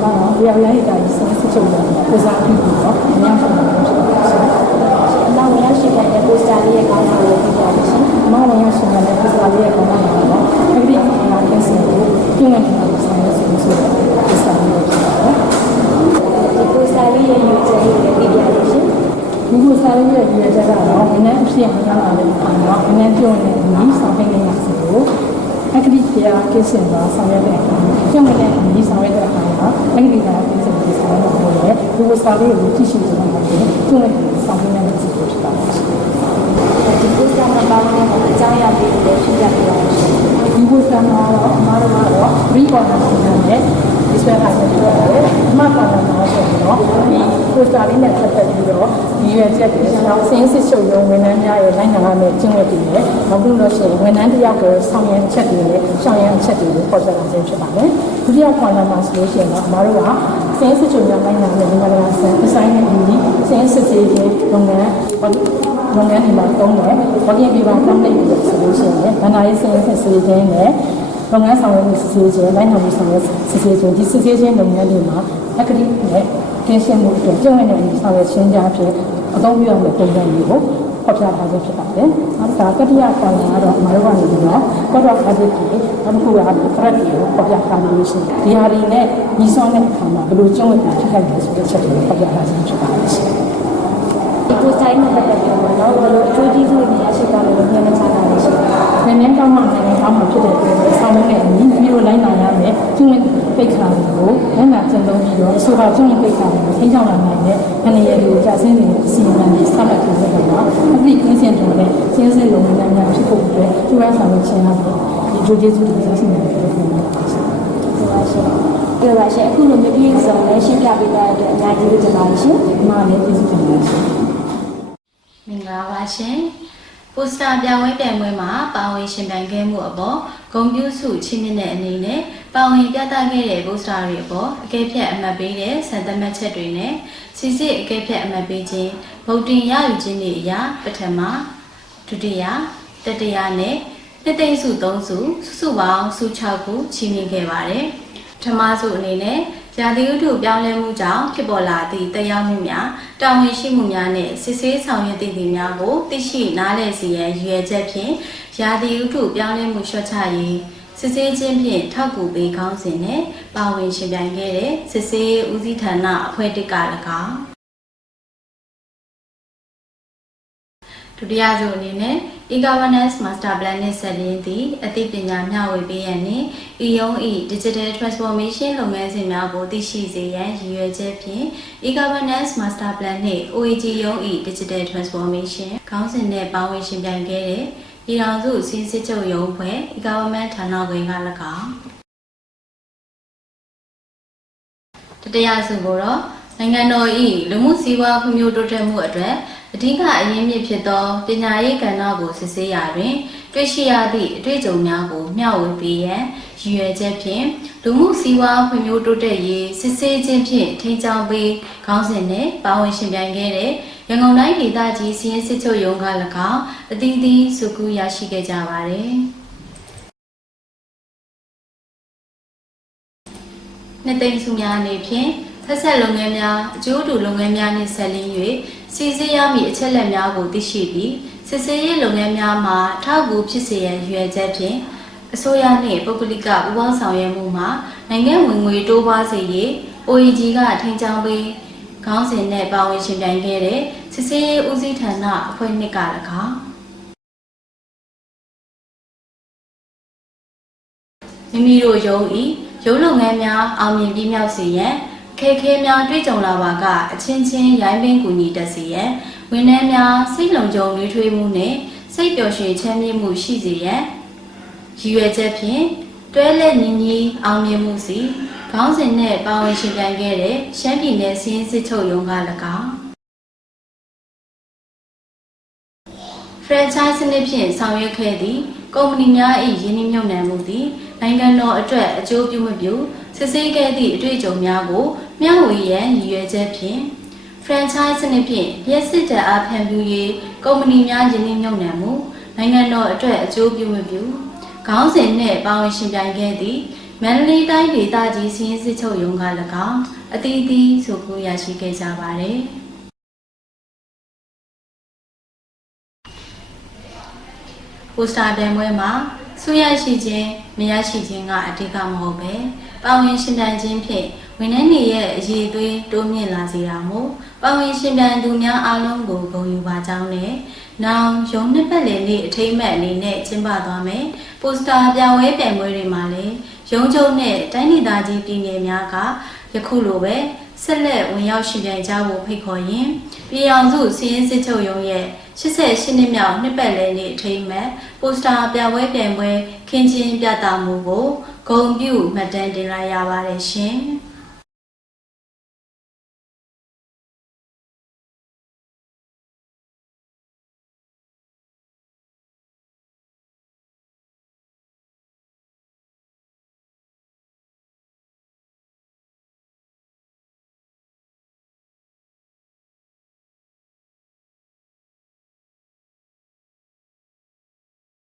။ဒါတော့တရားရေးတိုင်းဆက်စစ်ချုပ်တယ်။ကိုစားပြီးတော့အများဆုံးဖြစ်ပါတယ်။အမဝင်ရရှိတဲ့ပိုစတာလေးရဲ့ကောင်းတာကိုပြပြပါရှင်။အမဝင်ရရှိတဲ့ပိုစတာလေးရဲ့ကောင်းတာကတော့အဲဒီအရာကင်းစင်ကိုပြင်နေတယ်ဆိုင်ရာဆိုတဲ့ပိုစတာလေးကိုဖြစ်ပါတယ်။ဒီပိုစတာလေးရဲ့ရည်ရွယ်ချက်ကိုပြပြပါရှင်။ဒီပိုစတာလေးရဲ့ရည်ရွယ်ချက်ကတော့ဝန်ထမ်းအဖြစ်မှန်လာတဲ့အခါမှာဝန်ထမ်းပြုံးနေပြီးဆောင်ပေးနေရစီကိုအခတိတရားကိစ္စမှာဆောင်ရွက်တဲ့အခါကျုံနဲ့ဒီဆောင်ရွက်တဲ့အခါမှာအခတိတရားကိစ္စကိုဆောင်ရွက်ဖို့လည်းဒီဝစာလေးကိုကြည့်ရှုနေတယ်ကျုံနဲ့ဆောင်ရွက်နေတဲ့စီကိုဖြစ်ပါတယ်ဒီကိစ္စမှာဘာလို့လဲအကြောင်းအရာလေးတွေရှင်းပြပြပါမယ်ဒီကိစ္စမှာတော့အမှားတော့ရီကော်နာစီနဲ့ဒီဆွဲထားတဲ့တော့အမှားပါလာတော့ဆိုတော့ဒီပိုစတာလေးနဲ့ဆက်သက်ပြီးတော့ဒီရွယ်ချက်တွေနောက်စင်းစစ်ချုပ်ရုံဝန်ထမ်းများရဲ့နိုင်ငံလာမဲ့ကျင့်ဝတ်တွေနဲ့နောက်ပြီးလို့ရှိရင်ဝန်ထမ်းတစ်ယောက်ကိုဆောင်ရန်ချက်တွေနဲ့ဆောင်ရန်ချက်တွေကိုပေါ်ပြလာခြင်းဖြစ်ပါတယ်ဒုတိယခွန်လာမှာဆိုလို့ရှိရင်တော့အမှားတို့ကစင်းစစ်ချုပ်ရုံနိုင်ငံနဲ့နိုင်ငံလာဆန်ဒီဇိုင်းနဲ့ဒီစင်းစစ်စေခြင်းလုပ်ငန်းဒီမှာတုံးတယ်ဘော်ဒီပြပါကောင်းတဲ့ပြီးဆိုလို့ရှိရင်ဗန္ဒာရေးစင်းစစ်စေခြင်းနဲ့လုပ်ငန်းဆောင်ရွက်မှုစစ်ဆေးခြင်းနိုင်ငံမှုဆောင်ရွက်စစ်ဆေးခြင်းဒီစစ်ဆေးခြင်းလုပ်ငန်းတွေမှာအခတိနဲ့ကင်းရှင်းမှုအတွက်ကျုံနဲ့ဆောင်ရွက်ခြင်းကြားဖြင့်အသုံးပြုရမယ့်ပုံစံမျိုးကိုဖော်ပြထားခြင်းဖြစ်ပါတယ်။နောက်တစ်ခါတတိယပိုင်းကတော့အမှားတို့ကနေပြီးတော့ကော့တော့ဖတ်ပြီးနောက်တစ်ခုက thread ကိုဖော်ပြထားလို့ရှိရင်ဒီဟာတွေနဲ့ညီဆောင်တဲ့အခါမှာဘယ်လိုကျုံနဲ့ဖြစ်ခဲ့လဲဆိုတဲ့ချက်တွေကိုဖော်ပြထားခြင်းဖြစ်ပါတယ်။ဒီကိုယ်ဆိုင်နဲ့ပတ်သက်ပြီးတော့ဘယ်လိုအကျိုးကျေးဇူးတွေရရှိသွားလဲလို့ညွှန်ကြားထားတာရှိတယ်။နိုင်ငံကောင်းမှနိုင်ငံကောင်းမှဖြစ်တဲ့အတွက်ဆောင်ရွက်တဲ့အနည်းပြီးတော့လိုက်နိုင်ရမယ်ကျုံနဲ့ပိတ်ခါတွေကိုလက်နာကျင့်သုံးပြီးတော့အဆိုပါကျုံနဲ့ပိတ်ခါတွေကိုထိန်းချောင်းနိုင်တဲ့အနေရည်ကိုကြာဆင်းနေတဲ့အစီအမံတွေဆက်လက်ဖြစ်နေတာပါ။အခုကင်းစင်တွေနဲ့စင်းစင်လုံးဝများများဖြစ်ဖို့အတွက်ကျူရဆောင်ရွက်ခြင်းဟာဒီဂျိုဂျေစုတွေဆက်ရှိနေတယ်လို့ပြောပါတယ်။ဟုတ်ပါရှင်။ပြောပါရှင်အခုလိုမျိုးပြည်စုံနဲ့ရှင်းပြပေးတဲ့အတွက်အများကြီးကျေးဇူးတင်ပါတယ်ရှင်။ဒီမှာလည်းကျေးဇူးတင်ပါတယ်ရှင်။ မင်္ဂလာပါရှင်ပိုစတာပြပွဲပြိုင်ပွဲမှာပါဝင်ရှင်ပြိုင်ခဲ့မှုအပေါ်ဂုဏ်ပြုစုချီးမြှင့်တဲ့အနေနဲ့ပါဝင်ပြသခဲ့တဲ့ပိုစတာတွေအပေါ်အကဲဖြတ်အမှတ်ပေးတဲ့စံသတ်မှတ်ချက်တွေနဲ့စီစစ်အကဲဖြတ်အမှတ်ပေးခြင်းဗုဒ္ဓင်ရယူခြင်းတွေအရာပထမဒုတိယတတိယနဲ့ နှစ်သိမ့်စု3စုစုပေါင်းစု6ခုချီးမြှင့်ခဲ့ပါတယ်ပထမစုအနေနဲ့ရာသီဥတုပြောင်းလဲမှုကြောင့်ဖြစ်ပေါ်လာသည့်တရားမှုများတာဝန်ရှိမှုများနဲ့စစ်ဆေးဆောင်ရွက်သည့်သူများကိုသိရှိနားလည်စေရန်ရည်ရွယ်ချက်ဖြင့်ရာသီဥတုပြောင်းလဲမှုလျှော့ချရေးစစ်ဆေးခြင်းဖြင့်ထောက်ကူပေးခေါင်းစဉ်နဲ့ပါဝင်ရှင်ပြိုင်ခဲ့တဲ့စစ်ဆေးဦးစီးဌာနအဖွဲ့တစ်က၎င်းဒုတိယစုအနေနဲ့ e-governance master plan နဲ့ဆက်လင်းသည့်အသိပညာမျှဝေပေးရန်နှင့် e-UNE digital transformation လုပ်ငန်းစဉ်များကိုသိရှိစေရန်ရည်ရွယ်ချက်ဖြင့် e-governance master plan နှင့် OAG-UNE digital transformation ခေါင်းစဉ်နဲ့ပါဝင်ရှင်ပြိုင်ခဲ့တဲ့ပြည်ထောင်စုစီးစစ်ချုပ်ရုံးဖွဲ့ e-government ဌာနခွဲက၎င်းတတိယစုကိုတော့နိုင်ငံတော်၏လူမှုစီးပွားဖွံ့ဖြိုးတိုးတက်မှုအတွက်အဓိကအရင်းမြစ်ဖြစ်သောပညာရေးကဏ္ဍကိုစစ်ဆေးရာတွင်တွေ့ရှိရသည့်အတွေ့အကြုံများကိုမျှဝေပေးရန်ရည်ရွယ်ချက်ဖြင့်လူမှုစီးပွားဖွံ့ဖြိုးတိုးတက်ရေးစစ်ဆေးခြင်းဖြင့်ထိန်းချုပ်ပေးခေါင်းစဉ်နဲ့ပါဝင်ရှင်ပြိုင်ခဲ့တဲ့ရန်ကုန်တိုင်းဒေသကြီးစီးရင်စစ်ချုပ်ရုံးက၎င်းအသီးသီးစုကူးရရှိခဲ့ကြပါတယ်နှစ်သိမ့်စုများအနေဖြင့်ဆက်ဆက်လုပ်ငန်းများအကျိုးတူလုပ်ငန်းများနှင့်ဆက်လင်း၍စီစစ်ရမည့်အချက်လက်များကိုသိရှိပြီးစစ်ဆေးရေးလုပ်ငန်းများမှာထောက်ကူဖြစ်စေရန်ရည်ရွယ်ချက်ဖြင့်အစိုးရနှင့်ပုဂ္ဂလိကပူးပေါင်းဆောင်ရွက်မှုမှာနိုင်ငံဝင်ငွေတိုးပွားစေရေး OEG ကထိန်းချုပ်ပြီးခေါင်းစဉ်နဲ့ပါဝင်ရှင်ပြိုင်ခဲ့တဲ့စစ်ဆေးရေးဦးစီးဌာနအဖွဲ့နှစ်က၎င်းမိမိတို့ရုံး၏ရုံးလုပ်ငန်းများအောင်မြင်ပြီးမြောက်စေရန်ခဲခဲများတွေ့ကြုံလာပါကအချင်းချင်းရိုင်းပင်းကူညီတတ်စေရန်ဝန်ထမ်းများစိတ်လုံခြုံနှွေးထွေးမှုနှင့်စိတ်ပျော်ရွှင်ချမ်းမြေ့မှုရှိစေရန်ရည်ရွယ်ချက်ဖြင့်တွဲလက်ညီညီအောင်မြင်မှုစီခေါင်းစဉ်နဲ့ပါဝင်ရှင်ပြိုင်ခဲ့တဲ့ရှမ်းပြည်နယ်စီးရင်စစ်ချုပ်ရုံးက၎င်း franchise စနစ်ဖြင့်ဆောင်ရွက်ခဲ့သည့်ကုမ္ပဏီများ၏ရင်းနှီးမြှုပ်နှံမှုသည်နိုင်ငံတော်အတွက်အကျိုးပြုမပြုစစ်ဆေးခဲ့သည့်အတွေ့အကြုံများကိုမျှဝေရန်ရည်ရွယ်ချက်ဖြင့် franchise စနစ်ဖြင့်လျှက်စစ်တပ်အားဖန်ပြုရေးကုမ္ပဏီများရင်းနှီးမြှုပ်နှံမှုနိုင်ငံတော်အတွက်အကျိုးပြုမပြုခေါင်းစဉ်နှင့်ပါဝင်ရှင်ပြိုင်ခဲ့သည့်မန္တလေးတိုင်းဒေသကြီးစီးရင်စစ်ချုပ်ရုံးက၎င်းအသီးသီးစုကူးရရှိခဲ့ကြပါသည်ပိုစတာတင်ပွဲမှာဆုရရှိခြင်းမရရှိခြင်းကအဓိကမဟုတ်ပဲပါဝင်ရှင်ပြိုင်ခြင်းဖြင့်ဝန်ထမ်းတွေရဲ့အရေးအသွေးတိုးမြင့်လာစေတာမို့ပါဝင်ရှင်ပြိုင်သူများအားလုံးကိုဂုဏ်ယူပါကြောင်းနဲ့နောက်ရုံးနှစ်ပတ်လည်နေ့အထိမ်းအမှတ်အနေနဲ့ကျင်းပသွားမယ်ပိုစတာပြပွဲပြိုင်ပွဲတွေမှာလည်းရုံးချုပ်နဲ့တိုင်းဒေသကြီးပြည်နယ်များကယခုလိုပဲဆက်လက်ဝင်ရောက်ရှင်ပြိုင်ကြဖို့ဖိတ်ခေါ်ရင်းပြည်အောင်စုစီးရင်စစ်ချုပ်ရုံးရဲ့88နှစ်မြောက်နှစ်ပတ်လည်နေ့အထိမ်းအမှတ်ပိုစတာပြပွဲပြိုင်ပွဲခင်းကျင်းပြသမှုကိုဂုဏ်ပြုမှတ်တမ်းတင်လိုက်ရပါတယ်ရှင်။